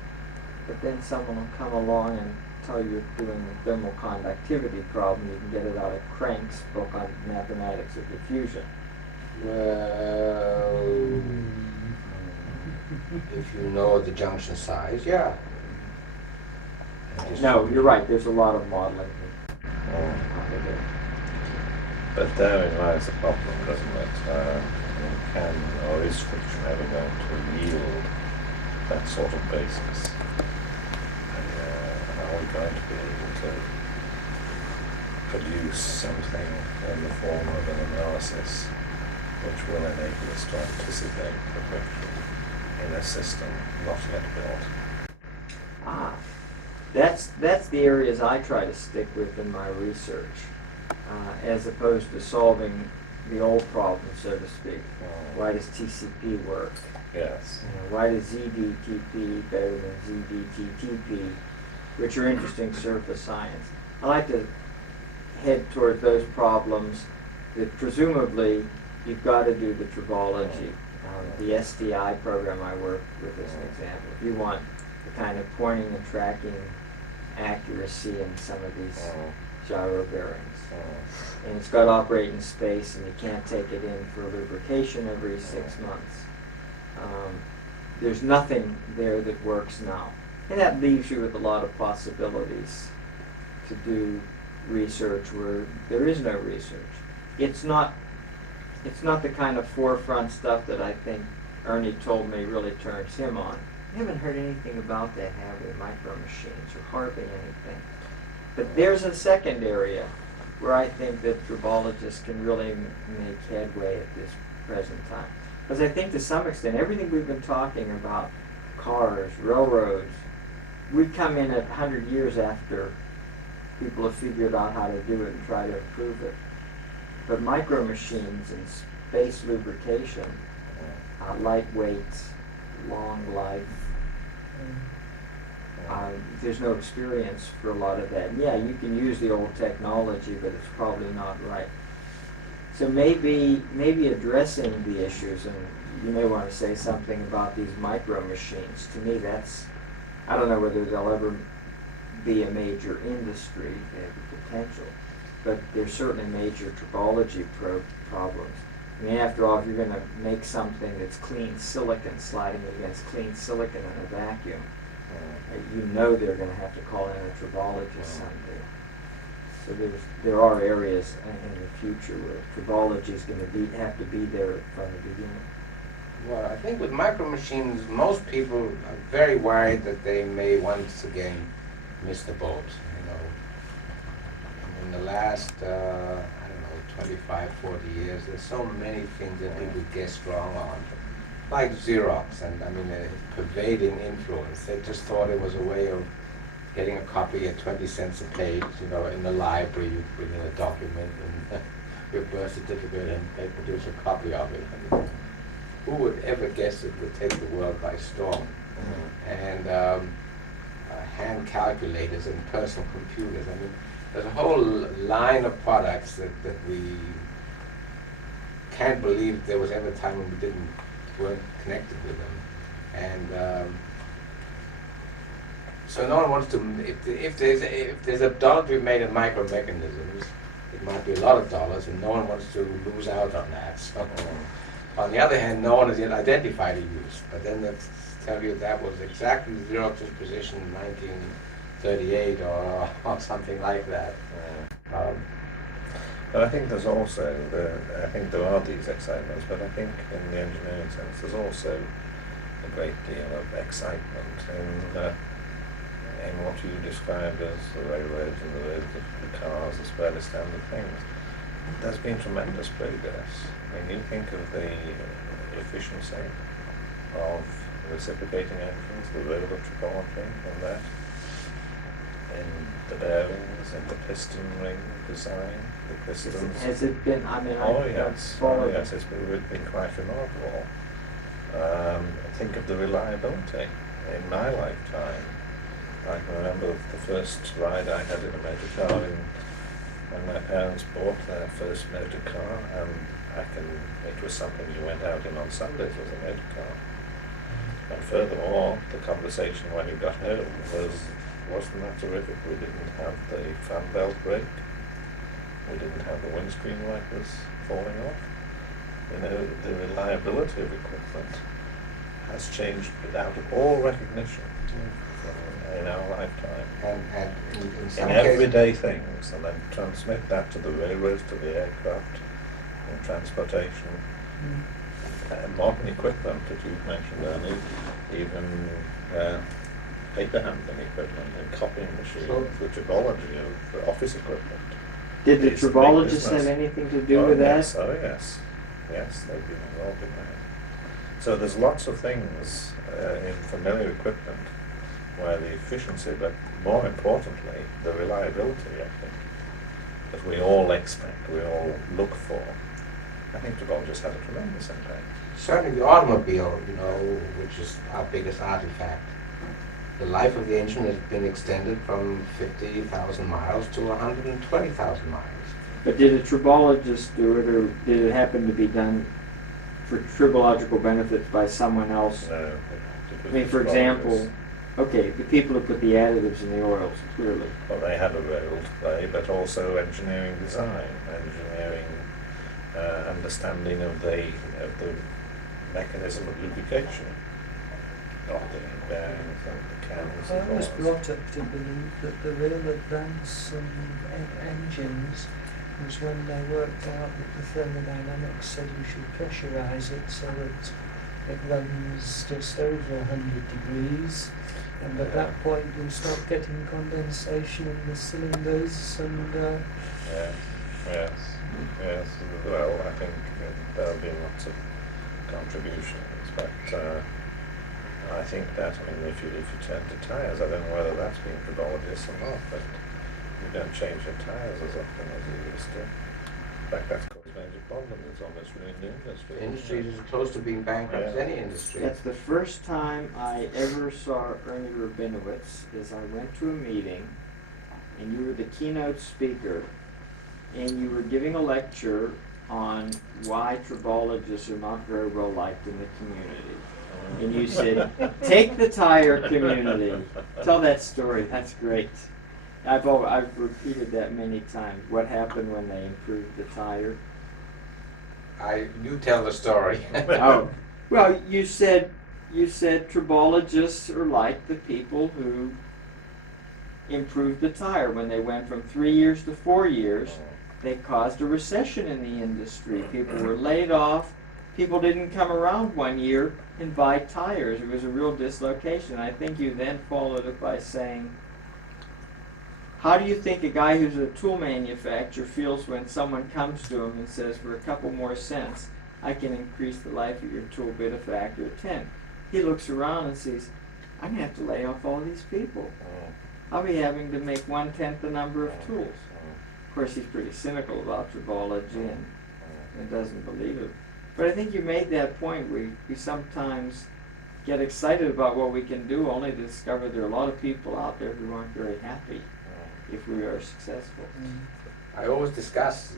But then someone will come along and tell you you're doing a thermal conductivity problem. You can get it out of Crank's book on mathematics of diffusion. Well, if you know the junction size, yeah. No, you're right. There's a lot of modeling. But therein lies the problem, doesn't it? Can or is friction ever going to yield that sort of basis? Are we going to be able to produce something in the form of an analysis which will enable us to anticipate the friction in a system not yet built? That's the areas I try to stick with in my research, as opposed to solving the old problem, so to speak. Why does TCP work? Yes. Why does ZDTP better than ZDTP, which are interesting surface science. I like to head towards those problems that presumably you've got to do the tribology. The STI program I work with as an example. If you want the kind of pointing and tracking accuracy in some of these gyro bearings. And it's got operating space and you can't take it in for lubrication every 6 months. There's nothing there that works now. And that leaves you with a lot of possibilities to do research where there is no research. It's not the kind of forefront stuff that I think Ernie told me really turns him on. We haven't heard anything about that, have we? Micro machines, or hardly anything. But there's a second area where I think that tribologists can really make headway at this present time. Because I think to some extent, everything we've been talking about, cars, railroads, we've come in at 100 years after people have figured out how to do it and try to improve it. But micro machines and space lubrication, lightweight, long life, there's no experience for a lot of that. And yeah, you can use the old technology, but it's probably not right. So maybe addressing the issues, and you may want to say something about these micro machines. To me, I don't know whether they'll ever be a major industry. They have the potential. But there's certainly major tribology problems. I mean, after all, if you're going to make something that's clean silicon sliding against clean silicon in a vacuum, you know they're going to have to call in a tribologist someday. So there are areas in the future where tribology is going to have to be there from the beginning. Well, I think with micro machines, most people are very worried that they may once again miss the boat. In the last, 25, 40 years, there's so many things that people guess wrong on. Like Xerox, and I mean, a pervading influence. They just thought it was a way of getting a copy at 20 cents a page, in the library. You bring in a document and your birth certificate and they produce a copy of it. I mean, who would ever guess it would take the world by storm? And hand calculators and personal computers. I mean, there's a whole line of products that we can't believe there was ever a time when we weren't connected with them. And so no one wants to, if there's a dollar to be made in micro mechanisms, it might be a lot of dollars, and no one wants to lose out on that. So, on the other hand, no one has yet identified a use. But then let's tell you that was exactly Xerox's position in 1938 or something like that. But I think there's also, I think there are these excitements, but I think in the engineering sense there's also a great deal of excitement in what you described as the railroads and the cars as fairly standard things. There's been tremendous progress. I mean, you think of the efficiency of reciprocating engines, the railroad tribology and that, in the bearings, in the piston ring design, the pistons. Has it been, yes, it's been quite remarkable. Think of the reliability in my lifetime. I can remember the first ride I had in a motor car when my parents bought their first motor car, and it was something you went out in on Sundays as a motor car. And furthermore, the conversation when you got home wasn't that terrific. We didn't have the fan belt brake. We didn't have the windscreen wipers falling off. The reliability of equipment has changed without all recognition in our lifetime. And in everyday things, and then transmit that to the railroads, to the aircraft, and transportation. Modern equipment that you've mentioned, Ernie, even paper handling equipment and copying machines, the tribology of office equipment. Did the tribologists have anything to do with that? Yes, yes, they've been involved in that. So there's lots of things in familiar equipment where the efficiency, but more importantly, the reliability, I think, that we all expect, we all look for. I think tribologists had a tremendous impact. Certainly the automobile, which is our biggest artifact, the life of the engine has been extended from 50,000 miles to 120,000 miles. But did a tribologist do it, or did it happen to be done for tribological benefits by someone else? No. I mean, for example, okay, the people who put the additives in the oils, clearly. Well, they had a role to play, but also engineering design, engineering understanding of the mechanism of lubrication, not the bearings and the cams. I was brought up to believe that the real advance in engines was when they worked out that the thermodynamics said you should pressurise it so that it runs just over 100 degrees, and at that point you start getting condensation in the cylinders and Yes. Well, I think there have been lots of contributions, but I think that, I mean, if you turn to tyres, I don't know whether that's been tribologists or not, but you don't change your tyres as often as you used to. In fact, that's caused major problems. It's almost ruined the industry. Industry is close to being bankrupt as any industry. That's the first time I ever saw Ernie Rabinowicz, is I went to a meeting, and you were the keynote speaker, and you were giving a lecture on why tribologists are not very well liked in the community. And you said, take the tire community. Tell that story, that's great. I've repeated that many times. What happened when they improved the tire? You tell the story. Oh, well, you said tribologists are like the people who improved the tire. When they went from 3 years to 4 years, they caused a recession in the industry. People were laid off. People didn't come around 1 year and buy tires. It was a real dislocation. I think you then followed it by saying, how do you think a guy who's a tool manufacturer feels when someone comes to him and says, for a couple more cents, I can increase the life of your tool bit a factor of 10? He looks around and sees, I'm going to have to lay off all these people. I'll be having to make 1/10 the number of tools. Of course, he's pretty cynical about tribology and doesn't believe it. But I think you made that point. We sometimes get excited about what we can do only to discover there are a lot of people out there who aren't very happy if we are successful. I always discuss,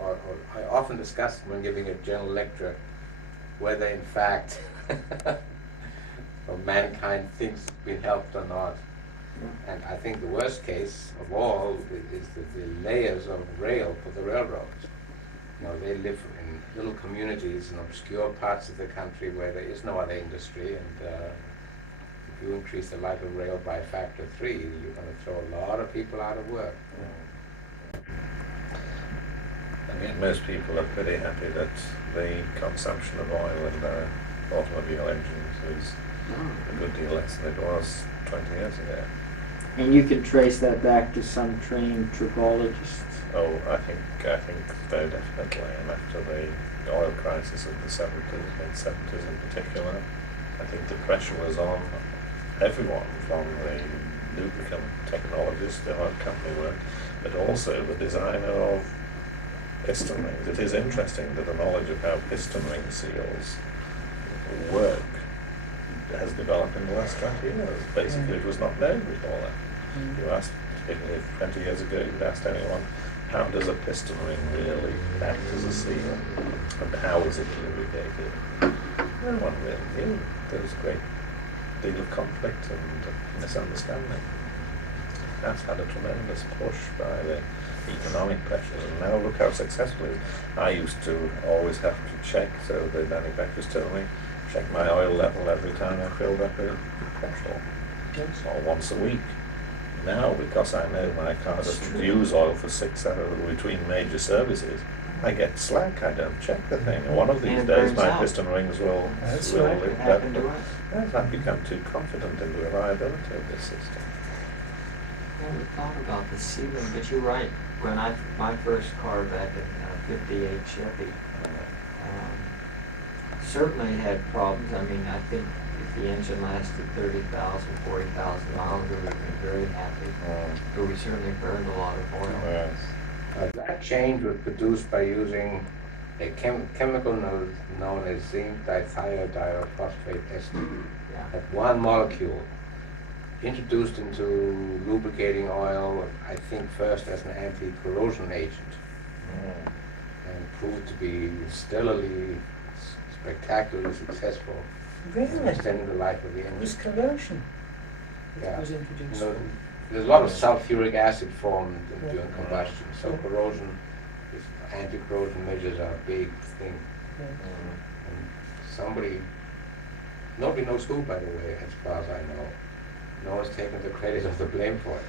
or I often discuss when giving a general lecture, whether in fact mankind thinks it's been helped or not. And I think the worst case of all is the layers of rail for the railroads. They live in little communities in obscure parts of the country where there is no other industry, and if you increase the life of rail by a factor of 3, you're going to throw a lot of people out of work. I mean, most people are pretty happy that the consumption of oil in their automobile engines is a good deal less than it was 20 years ago. And you can trace that back to some trained tribologists. Oh, I think very definitely. And after the oil crisis of the 70s, mid-70s in particular, I think the pressure was on everyone, from the lubricant technologist, the oil company work, but also the designer of piston rings. It is interesting that the knowledge of how piston ring seals work has developed in the last 20 years. Basically, it was not known before that. You asked, if 20 years ago, you'd asked anyone, how does a piston ring really act as a seal? And how is it lubricated? No one really knew. There was a great deal of conflict and misunderstanding. That's had a tremendous push by the economic pressures, and now look how successful it is. I used to always have to check, so the manufacturers told me, check my oil level every time I filled up with petrol, or once a week. Now, because I know my car doesn't use oil for 6 hours between major services, I get slack. I don't check the thing. And one of these days, my piston rings will lift up. Yes, I've become too confident in the reliability of this system. I never thought about the sealing, but you're right. When my first car back in '58 Chevy, certainly had problems. I mean, I think if the engine lasted 30,000, 40,000 miles, we would have been very happy. But we certainly burned a lot of oil. Yes. That change was produced by using a chemical known as zinc dithiodiophosphate ester. Yeah. That one molecule introduced into lubricating oil, I think first as an anti-corrosion agent, and proved to be stellarly, spectacularly successful in Really? extending the life of the It engine. was corrosion that Yeah. was introduced. You know, there's a lot of sulfuric acid formed Yeah. during combustion, so Yeah. corrosion, anti-corrosion measures are a big thing. Yeah. And somebody, nobody knows who, by the way, as far as I know. No one's taken the credit or the blame for it.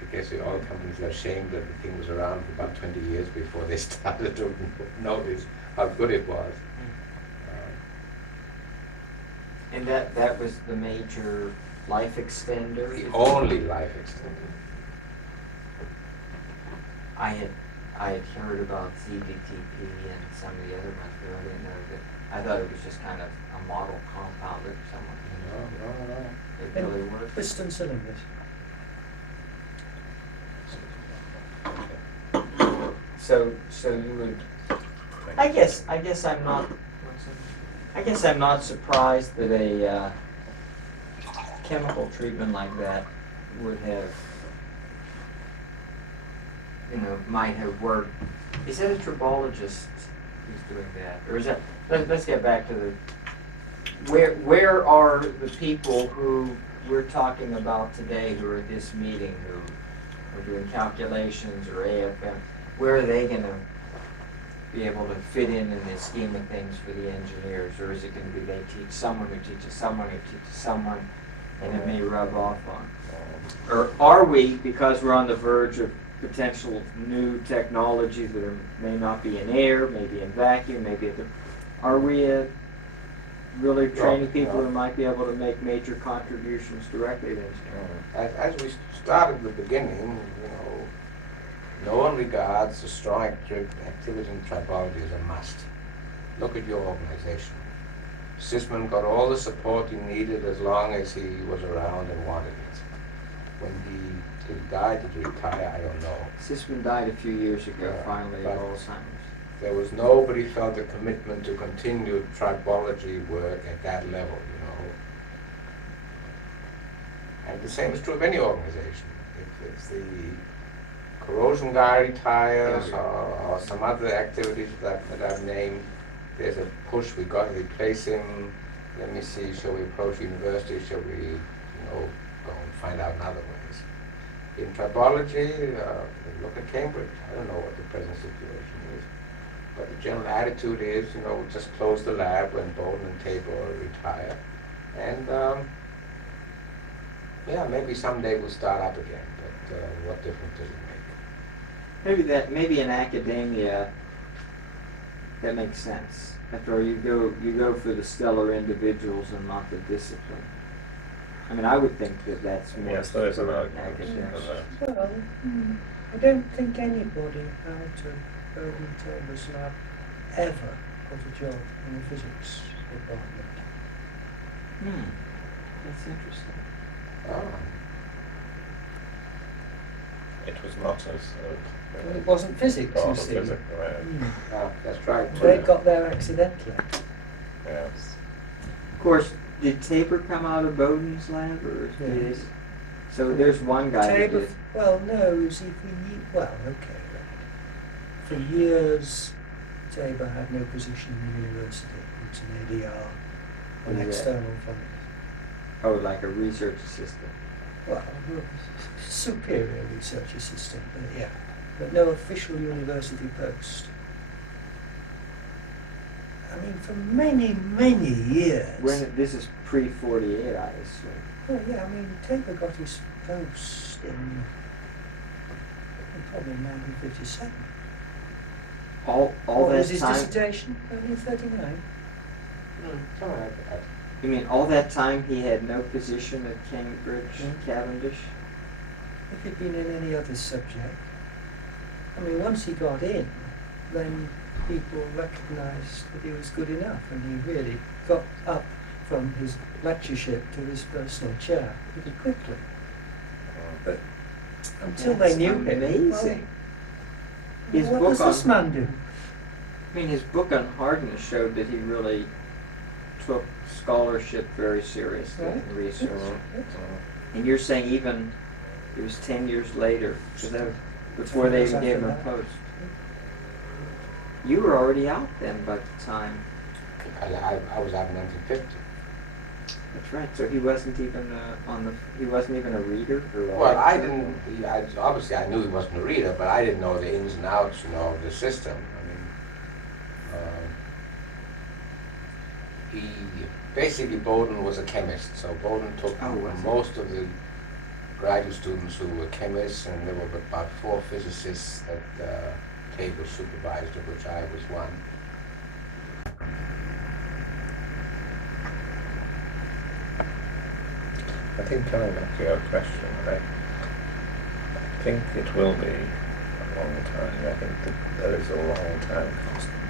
I guess the oil companies are ashamed that the thing was around for about 20 years before they started to notice how good it was. And that was the major life extender? The only life extender. I had heard about ZDTP and some of the other ones, but I didn't know that. I thought it was just kind of a model compound that someone, No. it really worked. Piston cylinders. So you would, I guess I'm not surprised that a chemical treatment like that would have, might have worked. Is that a tribologist who's doing that, or is that? Let's get back to the. Where are the people who we're talking about today, who are at this meeting, who are doing calculations or AFM? Where are they going to be able to fit in the scheme of things for the engineers, or is it going to be they teach someone who teaches someone who teaches someone, and it may rub off on? Or are we, because we're on the verge of potential new technologies that may not be in air, maybe in vacuum, maybe are we really training people who might be able to make major contributions directly to engineering? As we started at the beginning, no one regards a strong activity in tribology as a must. Look at your organization. Sisman got all the support he needed as long as he was around and wanted it. When he died, did he retire? I don't know. Sisman died a few years ago, Yeah, finally, but of Alzheimer's. There was nobody felt a commitment to continue tribology work at that level, And the same is true of any organization. If the corrosion guy retires or some other activities that I've named, there's a push, we got to replace him. Let me see, shall we approach university? Shall we, go and find out in other ways? In tribology, look at Cambridge. I don't know what the present situation is. But the general attitude is, just close the lab when Bowden and Tabor retire. And maybe someday we'll start up again, but what difference does it make? Maybe in academia that makes sense. After all, you go for the stellar individuals and not the discipline. I mean, I would think that that's more. Yes, there is an argument academics. for that. Well, I don't think anybody out of Bowden Tabor's lab ever got a job in the physics department. That's interesting. It was not as Well, it wasn't physics, you see. physics, right? That's right. They got there accidentally. Yes. Of course, did Tabor come out of Bowden's lab, or did Yes. So there's one guy who Tabor, did. well, no, you see, for years, Tabor had no position in the university. It was an ADR, an Yeah. external fund. Oh, like a research assistant. Well, superior research assistant, but no official university post. I mean, for many, many years. This is pre-48, I assume. Well, yeah, I mean, Tabor got his post in probably 1957. All What that was his time. dissertation? 1939. Something like that. You mean all that time he had no position at Cambridge, Cavendish? If he'd been in any other subject. I mean, once he got in, then people recognised that he was good enough, and he really got up from his lectureship to his personal chair pretty quickly. But until That's they knew him, amazing. well, His what book does this on- man do? I mean, his book on hardness showed that he really took scholarship very seriously and research. And you're saying even it was 10 years later, before they even gave him a post. You were already out then by the time. I was out in 1950. That's right. So he wasn't even he wasn't even a reader. Well, I didn't. Obviously, I knew he wasn't a reader, but I didn't know the ins and outs, of the system. I mean, basically Bowdoin was a chemist, so Bowdoin took most of the graduate students who were chemists, and there were about 4 physicists that Tate was supervised, of which I was one. I think coming back to your question, I think it will be a long time. I think that there is a long time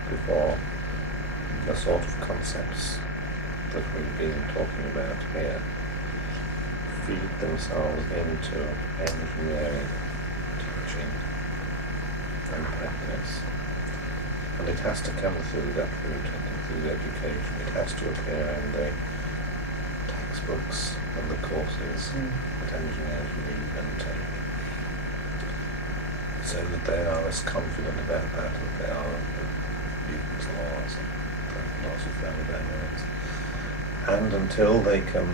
before the sort of concepts that we've been talking about here feed themselves into engineering, teaching, and practice. And it has to come through that route, I think, through education. It has to appear in the textbooks and the courses that engineers read and take, so that they are as confident about that as they are of Newton's laws and the laws of thermodynamics. And until they can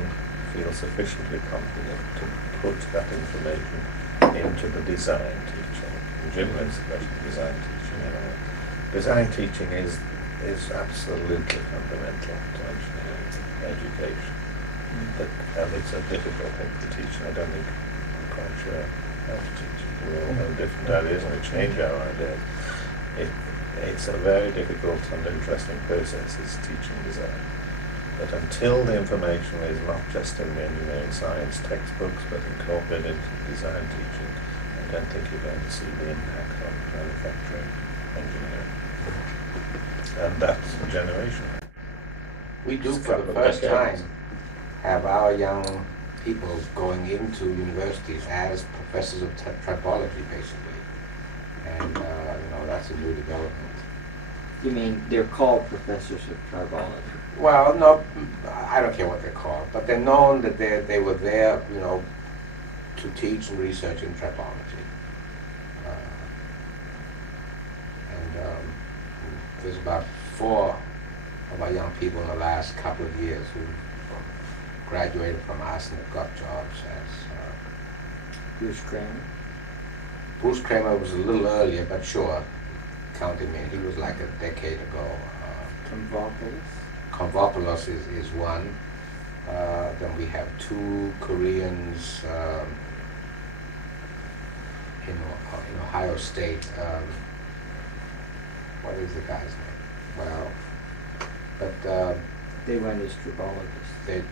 feel sufficiently confident to put that information into the design teaching, and Jim raised the question of design teaching. Design teaching is absolutely fundamental to engineering education. And it's a difficult thing to teach, and I don't think I'm quite sure how to teach it. We all have different ideas, and we change our ideas. It's a very difficult and interesting process, is teaching design. But until the information is not just in the engineering science textbooks, but incorporated into design teaching, I don't think you're going to see the impact on manufacturing engineering. And that's a generation. We do, for the first time, have our young people going into universities as professors of tribology, basically. And, that's a new development. You mean they're called professors of tribology? Well, no, I don't care what they're called, but they're known that they were there, to teach and research in tribology. There's about 4 of our young people in the last couple of years who graduated from us and have got jobs as... Bruce Kramer? Bruce Kramer was a little earlier, but sure, count him in. He was like a decade ago. Konvopoulos is one. Then we have 2 Koreans in Ohio State. What is the guy's name? Well, but... they went as tribologists. They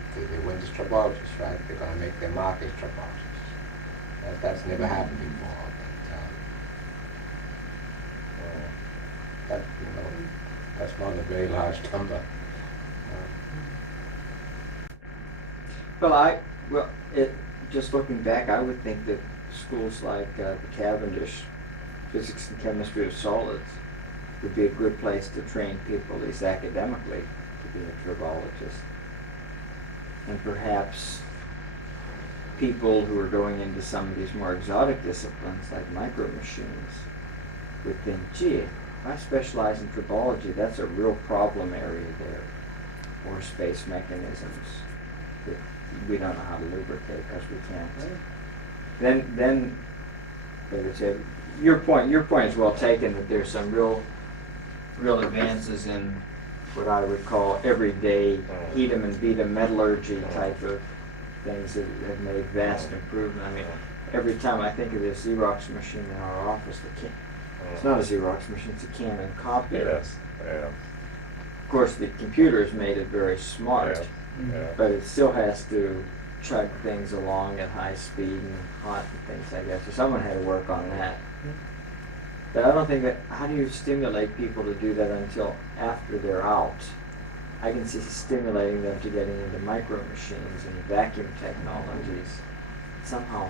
went as tribologists, right? They're going to make their mark as tribologists. That's never happened before. But, that's not a very large number. Just looking back, I would think that schools like the Cavendish Physics and Chemistry of Solids would be a good place to train people, at least academically, to be a tribologist. And perhaps people who are going into some of these more exotic disciplines, like micro machines, would think, gee, if I specialize in tribology, that's a real problem area there. Or space mechanisms that we don't know how to lubricate because we can't. Then they would say, your point is well taken, that there's some real advances in what I would call everyday heat 'em and beat 'em metallurgy type of things that have made vast improvement. I mean, every time I think of this Xerox machine in our office, it's not a Xerox machine, it's a Canon copier. Yes. Yeah. Of course, the computer has made it very smart, but it still has to chug things along at high speed and hot and things like that. So someone had to work on that. But I don't think that, how do you stimulate people to do that until after they're out? I can see stimulating them to getting into micro machines and vacuum technologies somehow.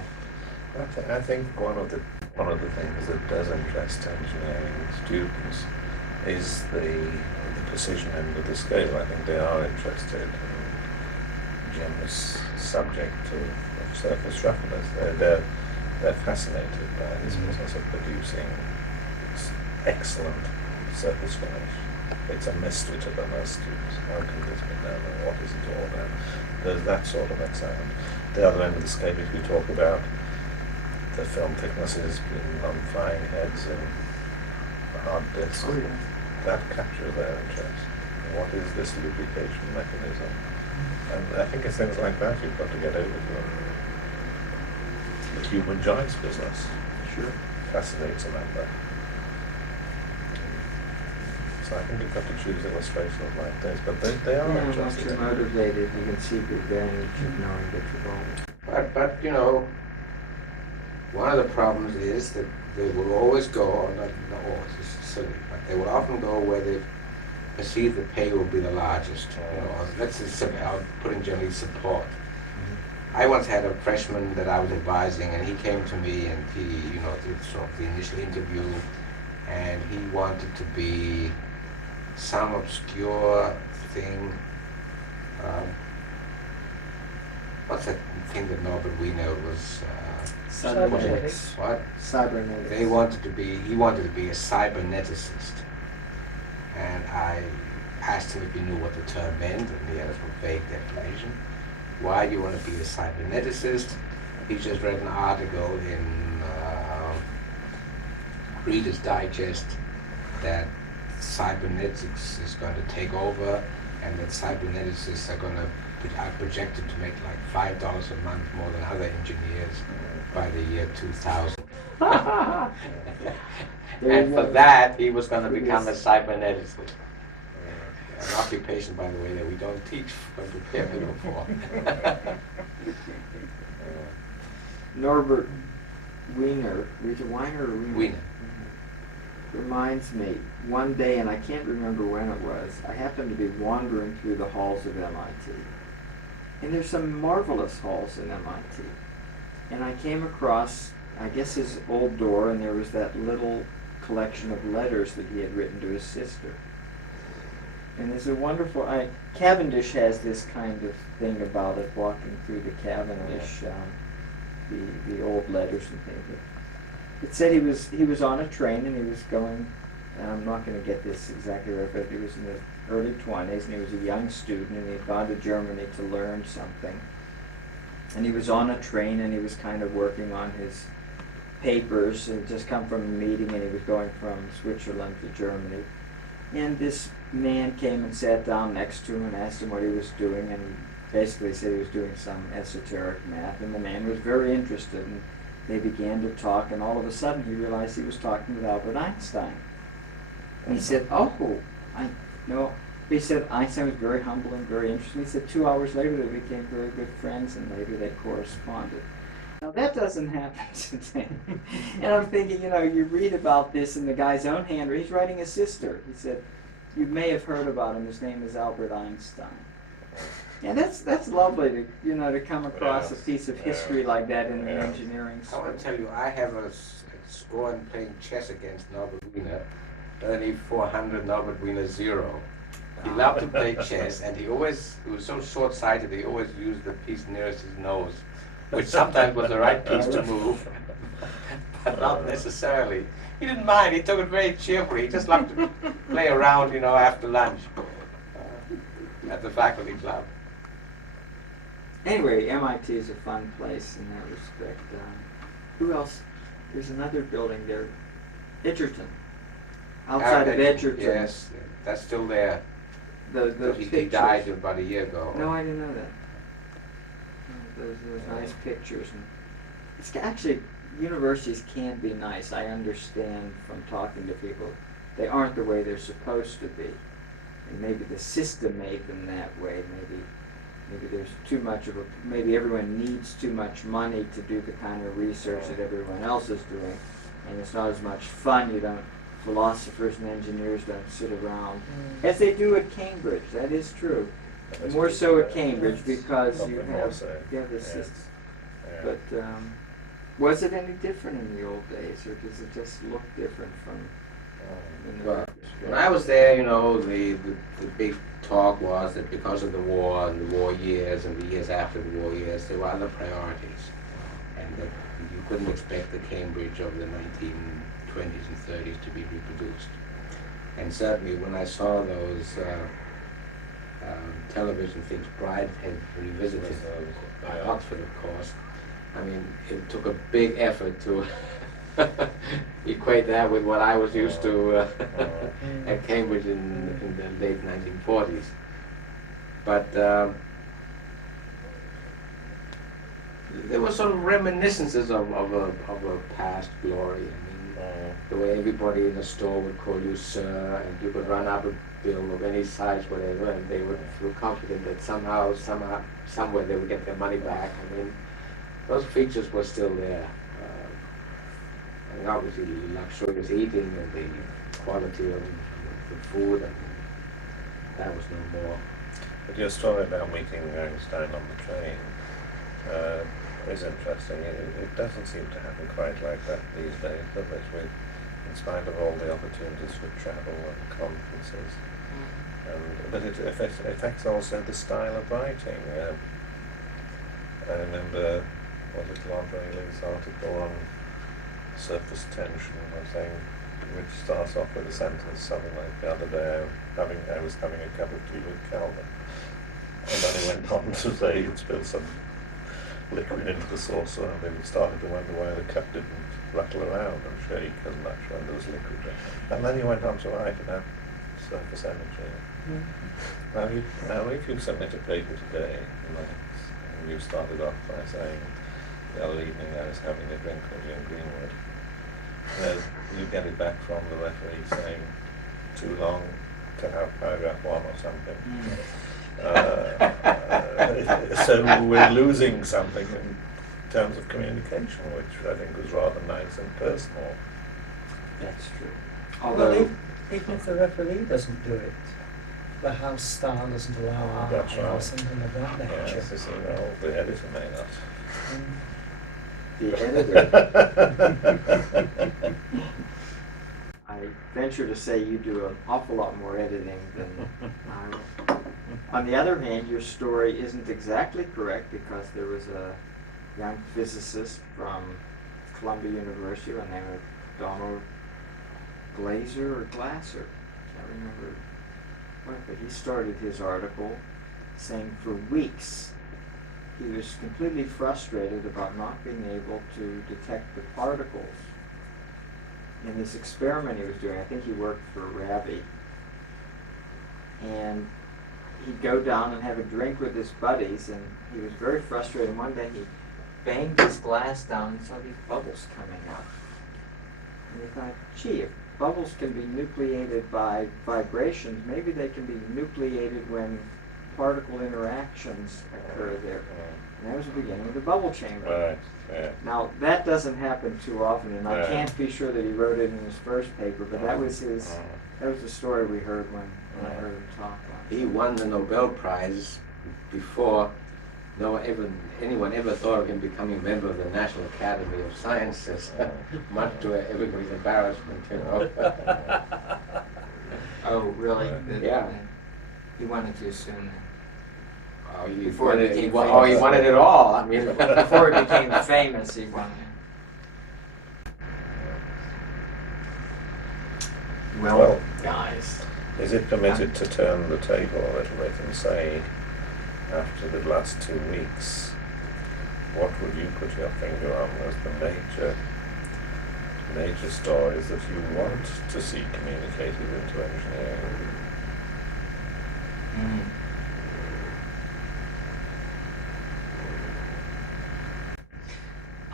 I think one of the things that does interest engineering students is the precision end of the scale. I think they are interested in Jim's subject of surface roughness. They're fascinated by this business of producing excellent surface finish. It's a mystery to them as to how can this be done and what is it all about. There's that sort of excitement. The other end of the scale, if you talk about the film thicknesses on flying heads and hard disks, that captures their interest. What is this lubrication mechanism? And I think it's things like that you've got to get over to them. The human joints business fascinates them at that. So I think you've got to choose illustrations like this, but they are Once interested. you're motivated, you can see the advantage of knowing that you're wrong. But you know, one of the problems is that they will always go, or not always, it's silly, but they will often go where they perceive the pay will be the largest. You know, let's just I'll put in generally support. I once had a freshman that I was advising, and he came to me, and he, you know, did sort of the initial interview, and he wanted to be some obscure thing. What's that thing that Norbert Wiener was? Cybernetics. What? Cybernetics. He wanted to be a cyberneticist. And I asked him if he knew what the term meant, and he had a sort of vague definition. Why do you want to be a cyberneticist? He just read an article in Reader's Digest that cybernetics is going to take over, and that cyberneticists are projected to make like $5 a month more than other engineers by the year 2000. And for that, he was going to become a cyberneticist. An occupation, by the way, that we don't teach or prepare people for. Norbert Wiener, Richard Weiner or Wiener? Wiener. Reminds me, one day, and I can't remember when it was, I happened to be wandering through the halls of MIT. And there's some marvelous halls in MIT. And I came across, I guess, his old door, and there was that little collection of letters that he had written to his sister. And there's a wonderful, Cavendish has this kind of thing about it, walking through the Cavendish, the old letters and things. It said he was on a train, and he was going, and I'm not going to get this exactly right, but he was in his early 20s, and he was a young student, and he'd gone to Germany to learn something. And he was on a train, and he was kind of working on his papers, and just come from a meeting, and he was going from Switzerland to Germany. And this man came and sat down next to him and asked him what he was doing, and he basically said he was doing some esoteric math, and the man was very interested, and they began to talk, and all of a sudden he realized he was talking with Albert Einstein. And he said, he said Einstein was very humble and very interesting. He said 2 hours later they became very good friends, and later they corresponded. Now that doesn't happen today. And I'm thinking, you read about this in the guy's own handwriting. He's writing his sister. He said, you may have heard about him. His name is Albert Einstein. And that's lovely to come across a piece of history like that in the engineering I school. want to tell you, I have a score in playing chess against Norbert Wiener, Ernie 400, Norbert Wiener 0. He loved to play chess, and he was so short-sighted, he always used the piece nearest his nose, which sometimes was the right piece to move, but not necessarily. He didn't mind, he took it very cheerfully. He just loved to play around, after lunch at the faculty club. Anyway, MIT is a fun place in that respect. Who else? There's another building there, Edgerton. Outside of Edgerton. Yes, that's still there. Those He pictures. died about a year ago. No, I didn't know that. Those nice pictures. And it's actually, universities can be nice. I understand from talking to people, they aren't the way they're supposed to be. And maybe the system made them that way. Maybe there's too much of maybe everyone needs too much money to do the kind of research that everyone else is doing. And it's not as much fun. Philosophers and engineers don't sit around as they do at Cambridge. That is true. More so at Cambridge because you have the system. But was it any different in the old days, or does it just look different from in the Well, Murfreesboro. when I was there, you know, the big talk was that because of the war and the war years and the years after the war years, there were other priorities. And that you couldn't expect the Cambridge of the 1920s and 30s to be reproduced. And certainly when I saw those television things, Bride had revisited by Oxford, of course. I mean, it took a big effort to equate that with what I was used to at Cambridge in the late 1940s. But there were sort of reminiscences of a past glory. I mean, the way everybody in the store would call you sir, and you could run up a bill of any size, whatever, and they would feel confident that somehow, somewhere they would get their money back. I mean, those features were still there. And obviously luxurious eating and the quality of the food, and that was no more. But your story about meeting Einstein on the train is interesting. It doesn't seem to happen quite like that these days, does it? In spite of all the opportunities for travel and conferences. But it affects also the style of writing. I remember, was it Lord Rayleigh's article on surface tension, which starts off with a sentence something like, the other day I was having a cup of tea with Calvin, and then he went on to say he'd spilled some liquid into the saucer, and they started to wonder why the cup didn't rattle around and shake as much when there was liquid there. And then he went on to write about surface energy. Now if you submit a paper today, and you started off by saying, the other evening I was having a drink with you in Greenwood, you get it back from the referee saying, too long to have paragraph 1 or something. So we're losing something in terms of communication, which I think was rather nice and personal. That's true. Although, Although, even if the referee doesn't do it, the house style doesn't allow That's art or right. something of that nature. Yes, you see, well, the editor may not. the editor, I venture to say you do an awful lot more editing than I will. On the other hand, your story isn't exactly correct, because there was a young physicist from Columbia University by the name of Donald Glaser or Glasser, I can't remember what, but he started his article saying for weeks he was completely frustrated about not being able to detect the particles in this experiment he was doing. I think he worked for Rabi, and he'd go down and have a drink with his buddies, and he was very frustrated. One day he banged his glass down and saw these bubbles coming out. And he thought, gee, if bubbles can be nucleated by vibrations, maybe they can be nucleated when particle interactions occur there. And that was the beginning of the bubble chamber. Right, yeah. Now, that doesn't happen too often, and I Yeah. can't be sure that he wrote it in his first paper, but that was his, that was the story we heard when I heard him talk on it. He won the Nobel Prize before anyone ever thought of him becoming a member of the National Academy of Sciences, much to everybody's embarrassment, you know. Oh, really? Yeah. He wanted too soon then. Oh, he Before he became he wanted it all. I mean, Before he became famous, he wanted it. Well, guys. is it permitted to turn the table a little bit and say, after the last 2 weeks, what would you put your finger on as the major stories that you want to see communicated into engineering?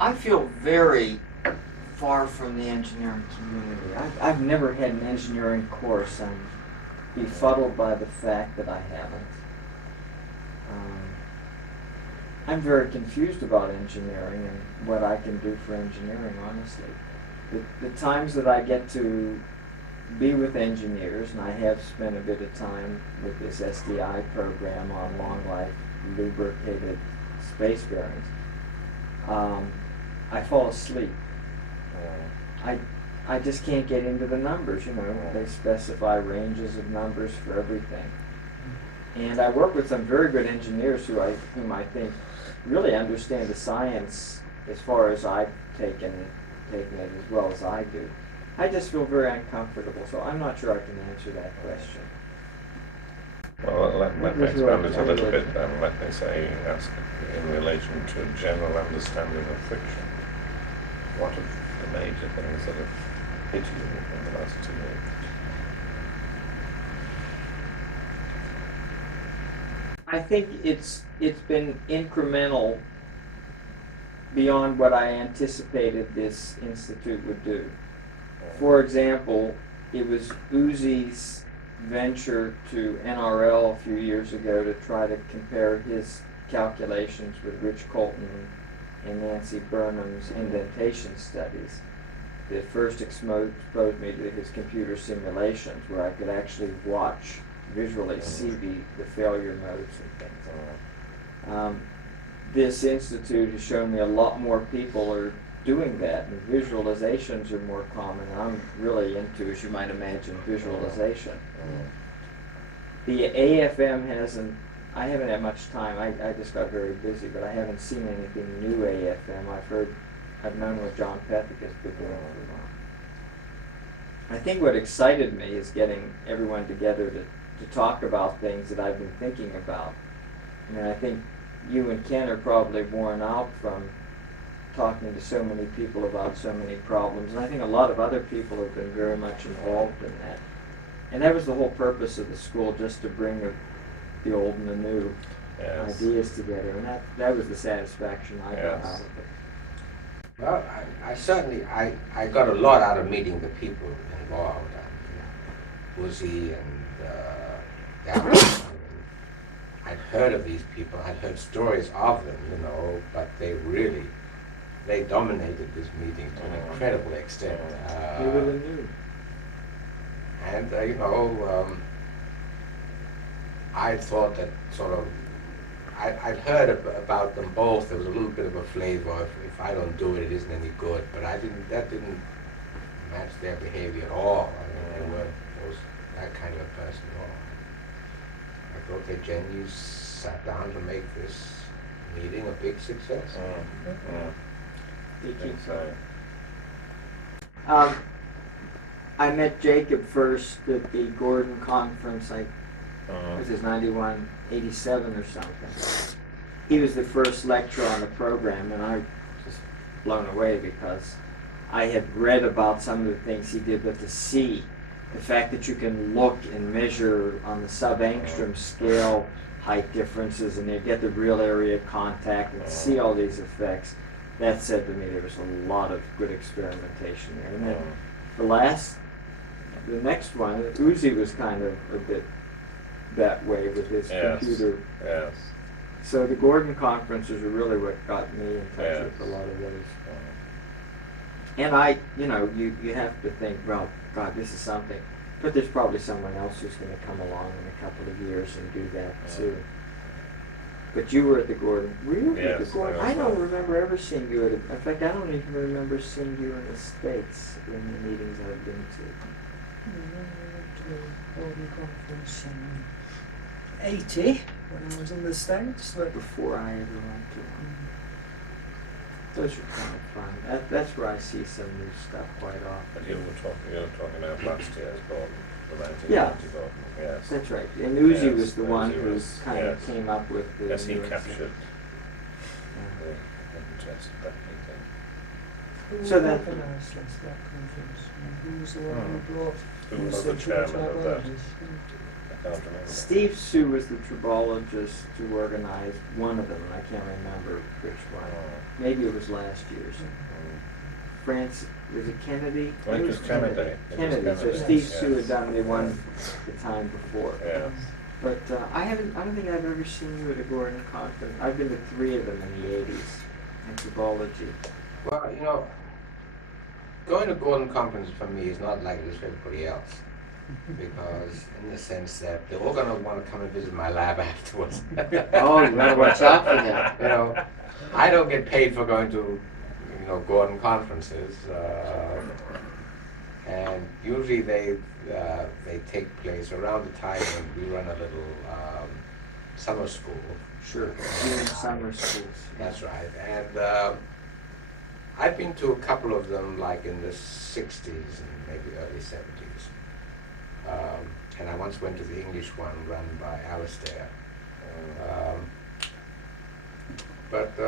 I feel very far from the engineering community. I've never had an engineering course. I'm befuddled by the fact that I haven't. I'm very confused about engineering and what I can do for engineering, honestly. The times that I get to be with engineers, and I have spent a bit of time with this SDI program on long life lubricated space bearings, I fall asleep. I I just can't get into the numbers, you know. They specify ranges of numbers for everything. And I work with some very good engineers whom I think really understand the science as far as I've taken it as well as I do. I just feel very uncomfortable, so I'm not sure I can answer that question. Well, let me expand it a little bit then. Let me say, ask in relation to a general understanding of friction. What are the major things that have hit you in the last 2 years? I think it's been incremental beyond what I anticipated this institute would do. For example, it was Uzi's venture to NRL a few years ago to try to compare his calculations with Rich Colton and Nancy Burnham's indentation studies that first exposed me to his computer simulations, where I could actually watch, visually see the failure modes and things. This institute has shown me a lot more people are doing that, and visualizations are more common. I'm really into, as you might imagine, visualization. The AFM I haven't had much time. I just got very busy, but I haven't seen anything new AFM. I've known what John Pethick has been doing for a while. I think what excited me is getting everyone together to talk about things that I've been thinking about. I mean, I think you and Ken are probably worn out from talking to so many people about so many problems, and I think a lot of other people have been very much involved in that. And that was the whole purpose of the school, just to bring the old and the new ideas together, and that was the satisfaction I got out of it. Well, I certainly got a lot out of meeting the people involved. Uzi and Dallas. I'd heard of these people. I'd heard stories of them, you know, but they dominated this meeting to an incredible extent. They were the new. And, you know, I thought that sort of, I'd heard about them both. There was a little bit of a flavor. If I don't do it, it isn't any good. But that didn't match their behavior at all. I mean, there was that kind of a person at all. I thought they genuinely sat down to make this meeting a big success. I think so. I met Jacob first at the Gordon conference. This is 91, 87 or something. He was the first lecturer on the program, and I was just blown away because I had read about some of the things he did, but to see the fact that you can look and measure on the sub-angstrom scale height differences, and you get the real area of contact and see all these effects, that said to me there was a lot of good experimentation there. And then the next one, Uzi was kind of a bit that way with his computer. Yes. So the Gordon conferences are really what got me in touch with a lot of those. And you have to think, well, God, this is something. But there's probably someone else who's going to come along in a couple of years and do that too. But you were at the Gordon. Were you at the Gordon? I don't remember ever seeing you at it. In fact, I don't even remember seeing you in the States in the meetings I've been to. I went to the Gordon conference in 80 when I was in the States. Before I ever went to one. Those are kind of fun. That's where I see some new stuff quite often. But you were talking about last year's Gordon, the 1990 Gordon. Yes. That's right. And Uzi was the one who kind of came up with the. Yes, he new captured Yeah. the interest of that meeting. Who So that- organised that conference? Who was the one who brought? Who was the chairman of that? I can't remember. Steve Sue was the tribologist who organized one of them, and I can't remember which one. Maybe it was last year's. France, was it Kennedy? Well, it was Kennedy. It was Kennedy. So Kennedy, Steve yes. Sue had done the one the time before. Yes. But I don't think I've ever seen you at a Gordon conference. I've been to 3 of them in the 80s in tribology. Well, you know, going to Gordon conference for me is not like it is for everybody else. Because in the sense that they're all going to want to come and visit my lab afterwards. Oh, you better watch out for that. You know, I don't get paid for going to, Gordon conferences. and usually they take place around the time when we run a little summer school. Sure. June summer schools. That's right. And I've been to a couple of them, like in the 60s and maybe early 70s. And I once went to the English one run by Alistair. But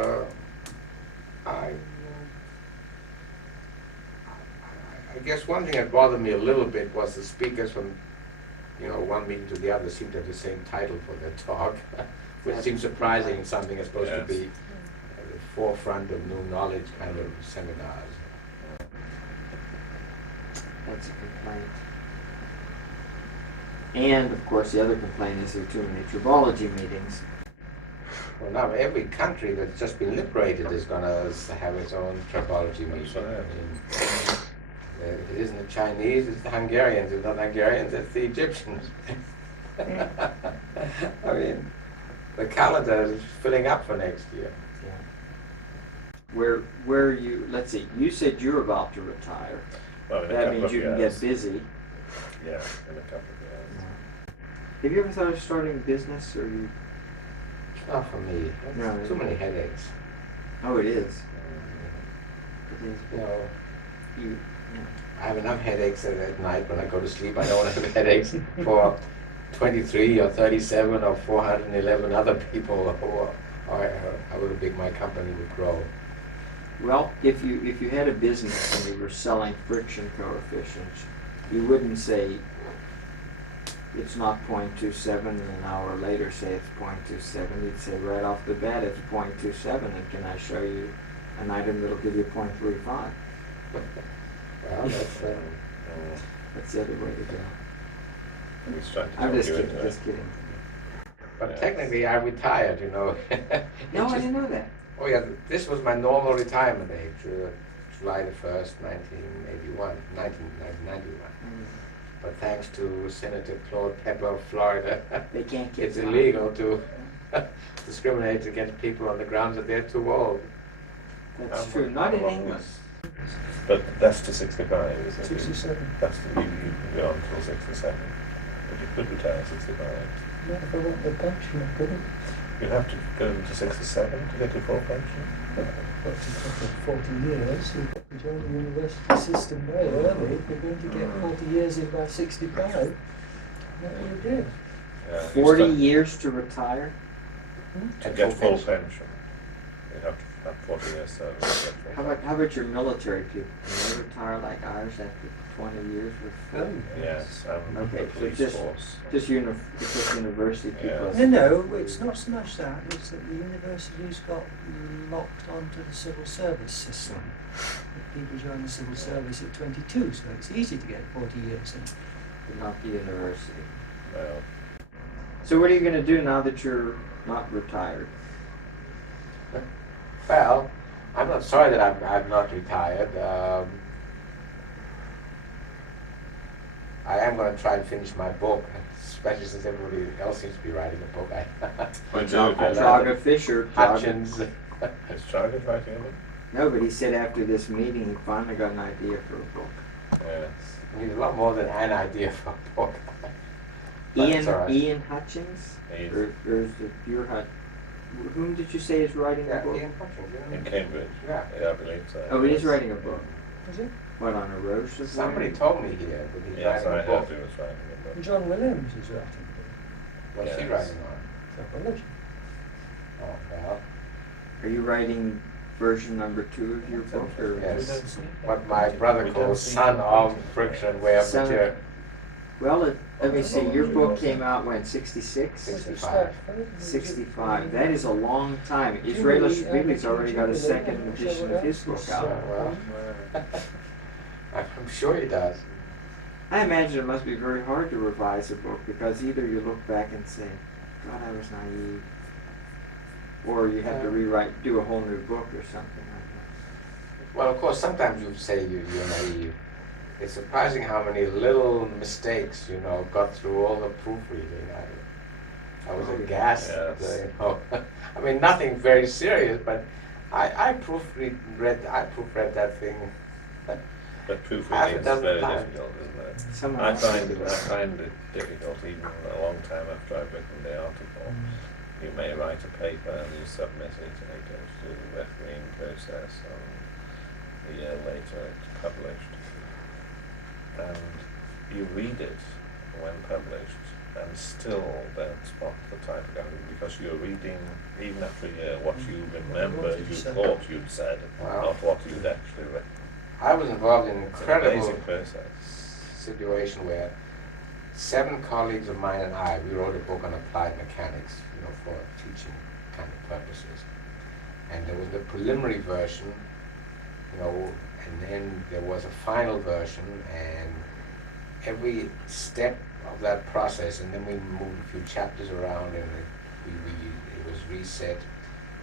I guess one thing that bothered me a little bit was the speakers from, one meeting to the other seemed to have the same title for their talk, which seems surprising in something that's supposed to be at the forefront of new knowledge kind of seminars. That's a complaint. And of course, the other complaint is there are too many tribology meetings. Well, now every country that's just been liberated is going to have its own tribology meeting. It isn't the Chinese, it's the Hungarians. It's not the Hungarians, it's the Egyptians. I mean, the calendar is filling up for next year. Where you, let's see, you said you're about to retire. Well, in a That couple means of you can years. get busy. Yeah, in a couple of years. Have you ever thought of starting a business, or you? Not for me. No, Too many headaches. Oh, it is. It is. You. I have enough headaches at night when I go to sleep. I don't want to have headaches for 23 or 37 or 411 other people who are however big my company would grow. Well, if you had a business and you were selling friction coefficients, you wouldn't say it's not 0.27 and an hour later say it's 0.27. You'd say right off the bat it's 0.27, and can I show you an item that'll give you 0.35? Well, That's the other way to go. He's trying to I'm talk just you kidding, into it. just kidding. but technically I retired, No, I didn't know that. Oh yeah, this was my normal retirement age, July the 1st, 1991. But thanks to Senator Claude Pepper of Florida, They can't get it's illegal to discriminate against people on the grounds that they're too old. That's true. Not in England. But that's to 65, isn't it? 67. That's the, you can go until 67. But you could retire at 65. Yeah, if I want the pension, I couldn't. You'd have to go to 67 to get your full pension. But for 40 years, you've got to join the university system very early. If you're going to get 40 years in by 65, what will you do? Yeah, 40 years to retire? to get full pension. You'd have to have 40 years service to get full How about your military people? Can they retire like ours after 20 years with pension. Yes, Okay, the so police just- force. just university people? Yeah. No, it's not so much that. It's that the universities got locked onto the civil service system. People join the civil service at 22, so it's easy to get 40 years in. But not the university. Well, So what are you going to do now that you're not retired? Well, I'm not sorry that I'm not retired. I am going to try and finish my book, especially since everybody else seems to be writing a book. Well, Jaga Fisher. Hutchins. is Charlie writing a book? No, but he said after this meeting he finally got an idea for a book. Yes. I need a lot more than an idea for a book. But it's all right. Ian Hutchins? He's Or is it your whom did you say is writing the Yeah, book? Ian Hutchins, in yeah. Cambridge. Yeah. Yeah, I believe so. Oh, he's writing a book. Is it? What, on a roast of Somebody wine? told me here that he's Yes, I writing a heard book. he was writing a book. John Williams is writing What's he Yes. writing on? Tribology. Oh, well, Are you writing version number 2 of your book? Or yes. What my brother calls son of friction wear Son of- material. Well, let me see. Your book came out when? 66? 65. 65. That is a long time. Israel Shvili's already got a second edition of his book Yeah, out. well, I'm sure he does. I imagine it must be very hard to revise a book because either you look back and say, God, I was naive, or you have to rewrite, do a whole new book or something like Well, of course, sometimes you say you're naive. It's surprising how many little mistakes, got through all the proofreading. I was aghast. Yes. I mean, nothing very serious, but I proofread that thing But Half a proofreading is dozen very times. difficult, isn't it? Someone I else find did it difficult even a long time after I've written the article. You may write a paper and you submit it and it goes through the refereeing process and a year later it's published. And you read it when published and still don't spot the typography because you're reading, even after a year, what you remember What did you you say? thought you'd said, Wow. not what you'd actually written. I was involved in an It's an incredible amazing process. situation where 7 colleagues of mine and I, we wrote a book on applied mechanics, for teaching kind of purposes. And there was the preliminary version, and then there was a final version, and every step of that process, and then we moved a few chapters around, and it was reset,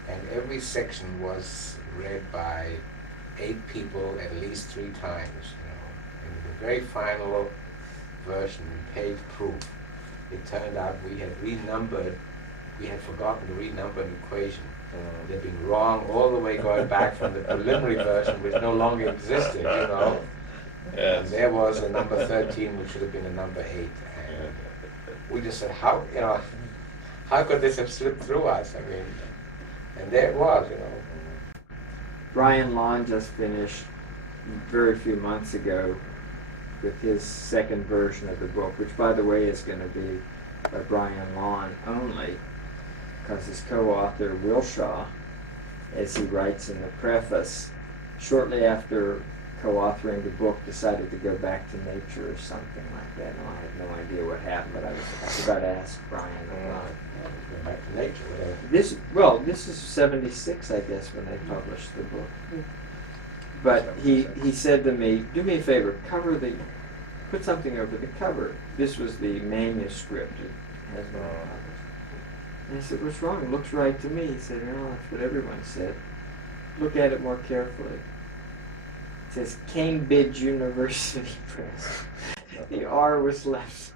and every section was read by 8 people at least 3 times. In the very final version, page proof, it turned out we had forgotten to renumber an equation. They'd been wrong all the way going back from the preliminary version, which no longer existed, Yes. And there was a number 13, which should have been a number 8. And we just said, how could this have slipped through us? And there it was, Brian Lawn just finished very few months ago with his second version of the book, which by the way is going to be by Brian Lawn only, because his co-author Wilshaw, as he writes in the preface, shortly after co-authoring the book decided to go back to nature or something like that. No, I have no idea what happened, but I forgot to ask Brian about it. Go back to nature, whatever. This is 76, I guess, when they published the book. But he said to me, do me a favor, put something over the cover. This was the manuscript. It has been published. And I said, what's wrong? It looks right to me. He said, that's what everyone said. Look at it more carefully. It says Cambridge University Press. The R was left.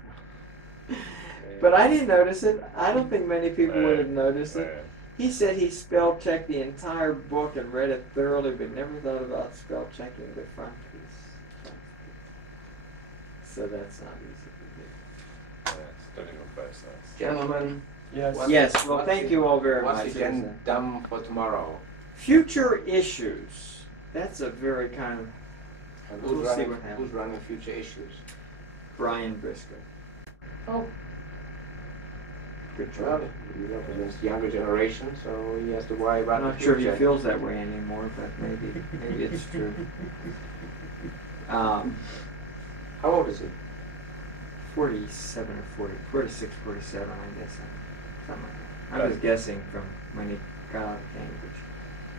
But I didn't notice it. I don't think many people would have noticed it. He said he spell checked the entire book and read it thoroughly, but never thought about spell checking the front piece. So that's not easy to do. Difficult process. Gentlemen, Yes. Yes, well, what's thank the- you all very what's much. the agenda for tomorrow? Future issues. That's a very kind of And We'll see what happens. who's running future issues? Brian Briscoe. Oh, Good well, job. he represents the younger generation, so he has to worry about I'm the not sure future. he feels that way anymore, but maybe it's true. How old is he? 47 or 40, 46, 47, I guess. Something like that. I was guessing from when he got out of Cambridge.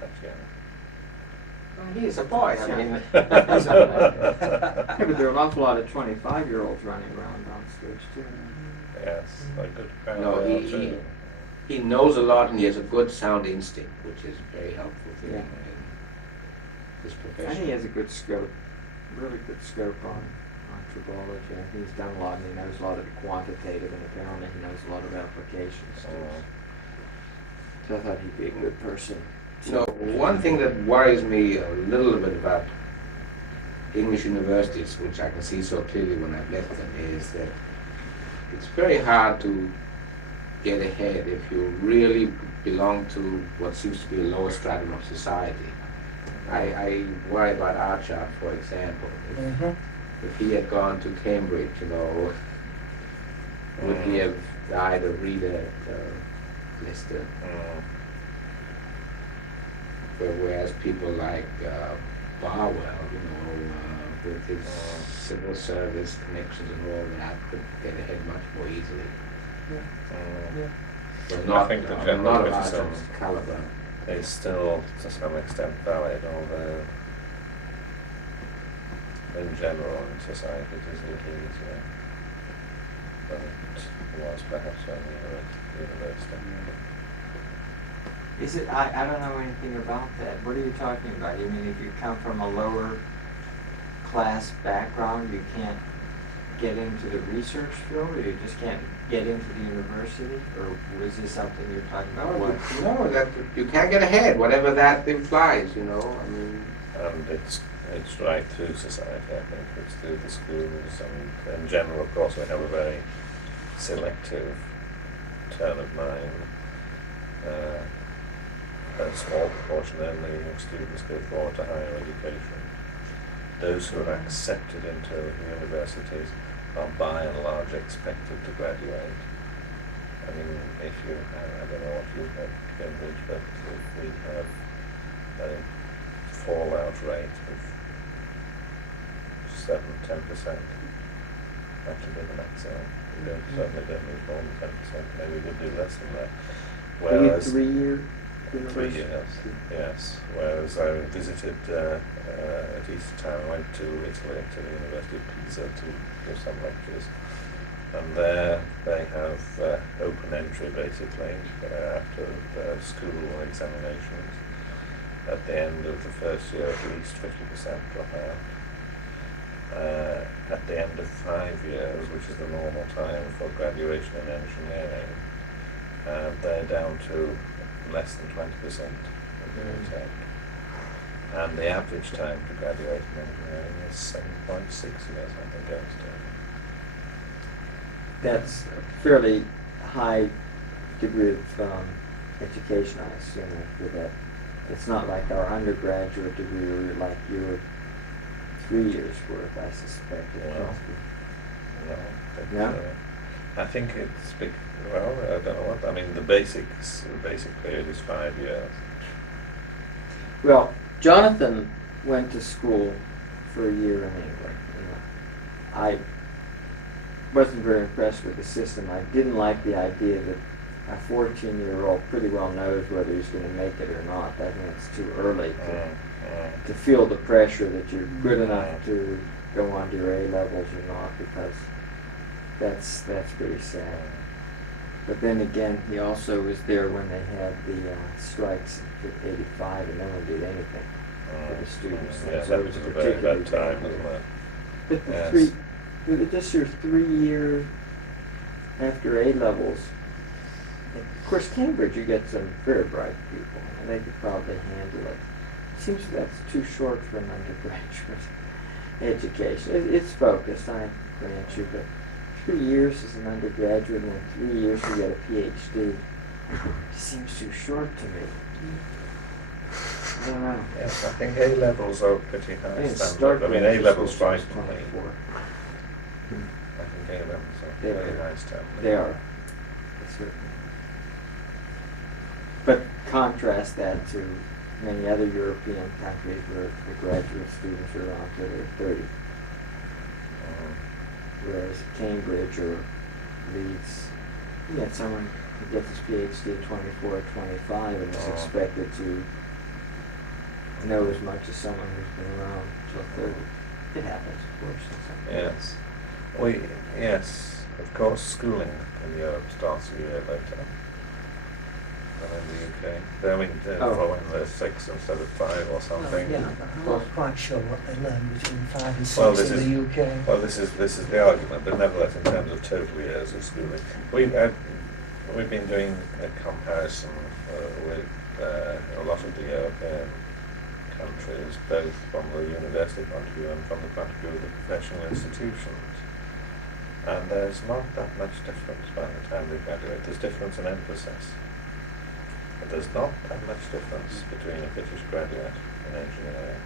That's young. Well, he is a boy. I mean, Yeah, but there are an awful lot of 25-year-olds running around on stage, too. Yes, a good crowd No, there he- too. he knows a lot and he has a good sound instinct, which is very helpful to him in his And profession. he has a good scope, really good scope on tribology. I think he's done a lot, and he knows a lot of the quantitative, and apparently he knows a lot of applications, too. So I thought he'd be a good person. One thing that worries me a little bit about English universities, which I can see so clearly when I've left them, is that it's very hard to get ahead if you really belong to what seems to be a lower stratum of society. I worry about Archer, for example. If he had gone to Cambridge, would he have died of reader at Leicester? Whereas people like Barwell, with his civil service connections and all that, could get ahead much more easily. But not, I think the not general of criticism Archer's caliber. is still to some extent valid, although in general in society it is a little easier than it was perhaps when we were at university. Is it? I don't know anything about that. What are you talking about? You mean if you come from a lower class background, you can't get into the research field, or you just can't get into the university? Or is this something you're talking about? No, that you can't get ahead, whatever that implies, I mean. And it's it's right through society, I think. It's through the schools, and in general, of course, we have a very selective turn of mind. A small proportion only of students go forward to higher education. Those who are accepted into universities are by and large expected to graduate. I mean, if you, I don't know what you have at Cambridge, but if we have a fallout rate of 7–10%, that should be the maximum. We certainly don't need more than 10%, maybe we could do less than that. Whereas 3 year? 3 years, yes. Whereas I visited at Easter time, I went to Italy, to the University of Pisa to give some lectures. And there they have open entry basically after school examinations. At the end of the first year, at least 50% drop out. At the end of 5 years, which is the normal time for graduation in engineering, they're down to less than 20% of the intake. And the average time to graduate in engineering is 7.6 years, I think, goes to. That's a fairly high degree of education, I assume, after that. It's not like our undergraduate degree, or like your 3 years worth, I suspect. No, I think it's big. Well, I don't know what. I mean, the basic period is 5 years. Well, Jonathan went to school for a year in England. I wasn't very impressed with the system. I didn't like the idea that a 14-year-old pretty well knows whether he's going to make it or not. I think it's too early to feel the pressure that you're good enough to go on to your A-levels or not, because that's pretty sad. But then again, he also was there when they had the strikes in '85, and no one did anything for the students. Yeah, so that it was a very particularly bad time, bad. wasn't it? But the Yes. just your 3 year after A-levels, of course, Cambridge, you get some very bright people, and they could probably handle it. It seems that's too short for an undergraduate education. It's focused, I grant you, but 3 years as an undergraduate and then 3 years to get a PhD seems too short to me. I don't know. Yes, I think A-levels are pretty high And standard. I mean, A-levels frighten me. 24. I think A-levels are They very are. high standard. They are. Certainly. But contrast that to many other European countries where the graduate students are on to their 30. Whereas at Cambridge or Leeds, you get someone who gets his PhD at 24 or 25 and is expected to know as much as someone who's been around until 30. It happens, of course. Yes. Yes, of course, schooling in Europe starts a year later than in the UK. I mean, following the 6 instead of 5 or something. Yeah, but I'm not quite sure what they learn between 5 and 6 Well, this in is- the UK. Well, this is the argument, but nevertheless, in terms of total years of schooling, we've been doing a comparison with a lot of the European countries, both from the university point of view and from the point of view of the professional institutions. And there's not that much difference by the time they graduate. There's difference in emphasis. But there's not that much difference between a British graduate in engineering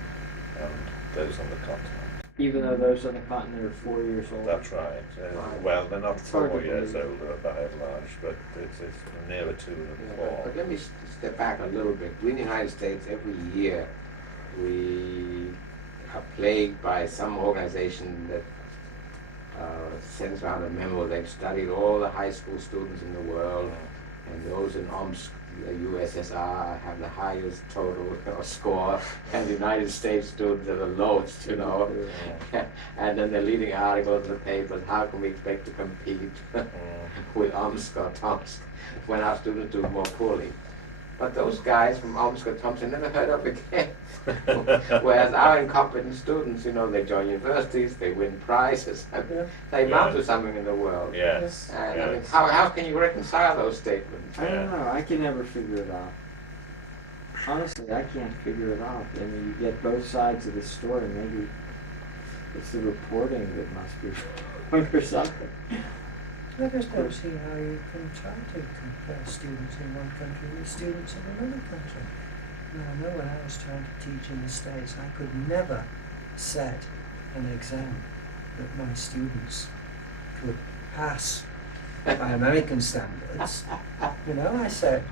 and those on the continent. Even though those on the continent are 4 years old. That's right. Right. Well, they're not It's hard 4 to years believe. older by and large, but it's nearer to than 4. But let me step back a little bit. We in the United States, every year, we are plagued by some organization that sends out a memo. They've studied all the high school students in the world, and those in Omsk, the USSR, have the highest total or score, and the United States students are the lowest, you know. And then the leading articles in the papers, how can we expect to compete with Omsk or Tomsk when our students do more poorly? But those guys from Omsk or Tomsk are never heard of again. Whereas our incompetent students, you know, they join universities, they win prizes, and they amount to something in the world. Yes. And I mean, how can you reconcile those statements? I don't know. I can never figure it out. honestly, I can't figure it out. I mean, you get both sides of the story. Maybe it's the reporting that must be wrong or something. I just don't see how you can try to compare students in one country with students in another country. Now, I know when I was trying to teach in the States, I could never set an exam that my students could pass by American standards. You know, I said,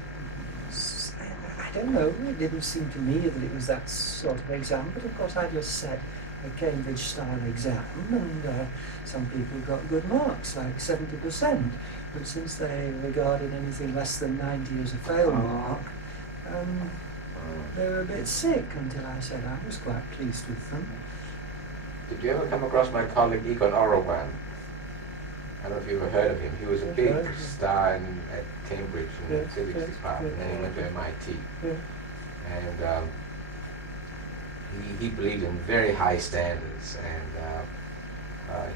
I don't know, it didn't seem to me that it was that sort of exam, but of course I just set a Cambridge-style exam, and some people got good marks, like 70%, but since they regarded anything less than 90 as a fail mark, they were a bit sick until I said I was quite pleased with them. Did you ever come across my colleague Egon Irwin? I don't know if you ever heard of him. He was a big star at Cambridge in the physics department, and then he went to MIT. And he believed in very high standards, and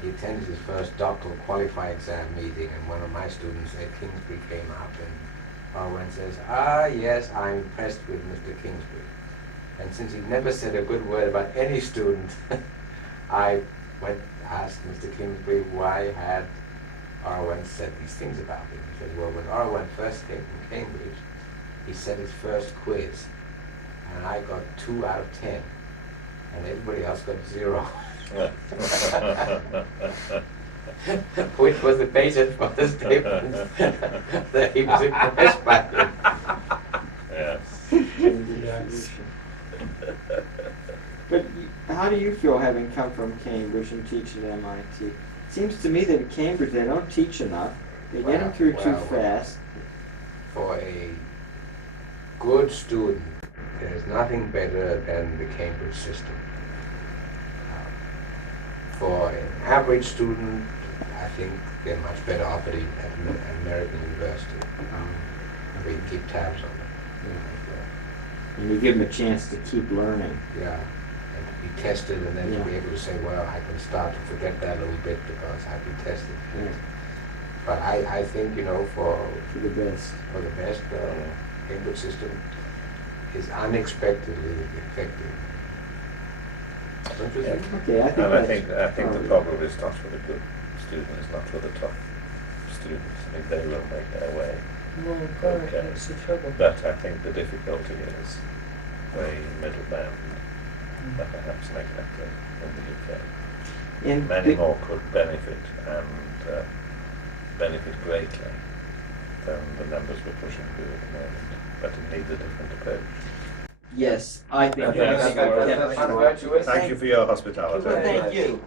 he attended his first doctoral qualifying exam meeting, and one of my students at Kingsbury came up, and Irwin says, yes, I'm impressed with Mr. Kingsbury. And since he never said a good word about any student, I went to ask Mr. Kingsbury why had Irwin said these things about him. He said, well, when Irwin first came from Cambridge, he set his first quiz, and I got 2 out of 10, and everybody else got 0. Which was the basis for the statement that he was impressed by him. Yes. But how do you feel having come from Cambridge and teaching at MIT? It seems to me that at Cambridge they don't teach enough. They get them through too fast. For a good student, there's nothing better than the Cambridge system. For an average student, I think they're much better off at an American university. We keep tabs on them. And you give them a chance to keep learning. Yeah, and to be tested, and then to be able to say, well, I can start to forget that a little bit because I've been tested. Yeah. But I think, for the best. For the best, Cambridge system is unexpectedly effective. Don't you think? Okay, I think the problem is not for the good student, it's not for the tough students. I think they will make their way. Well, that's the trouble. But I think the difficulty is the middle band that perhaps neglected in the UK. And many more could benefit and benefit greatly than the numbers we're pushing through at the moment. But it needs a different approach. Yes, I think Yes. that's Thank you for your hospitality. Thank you.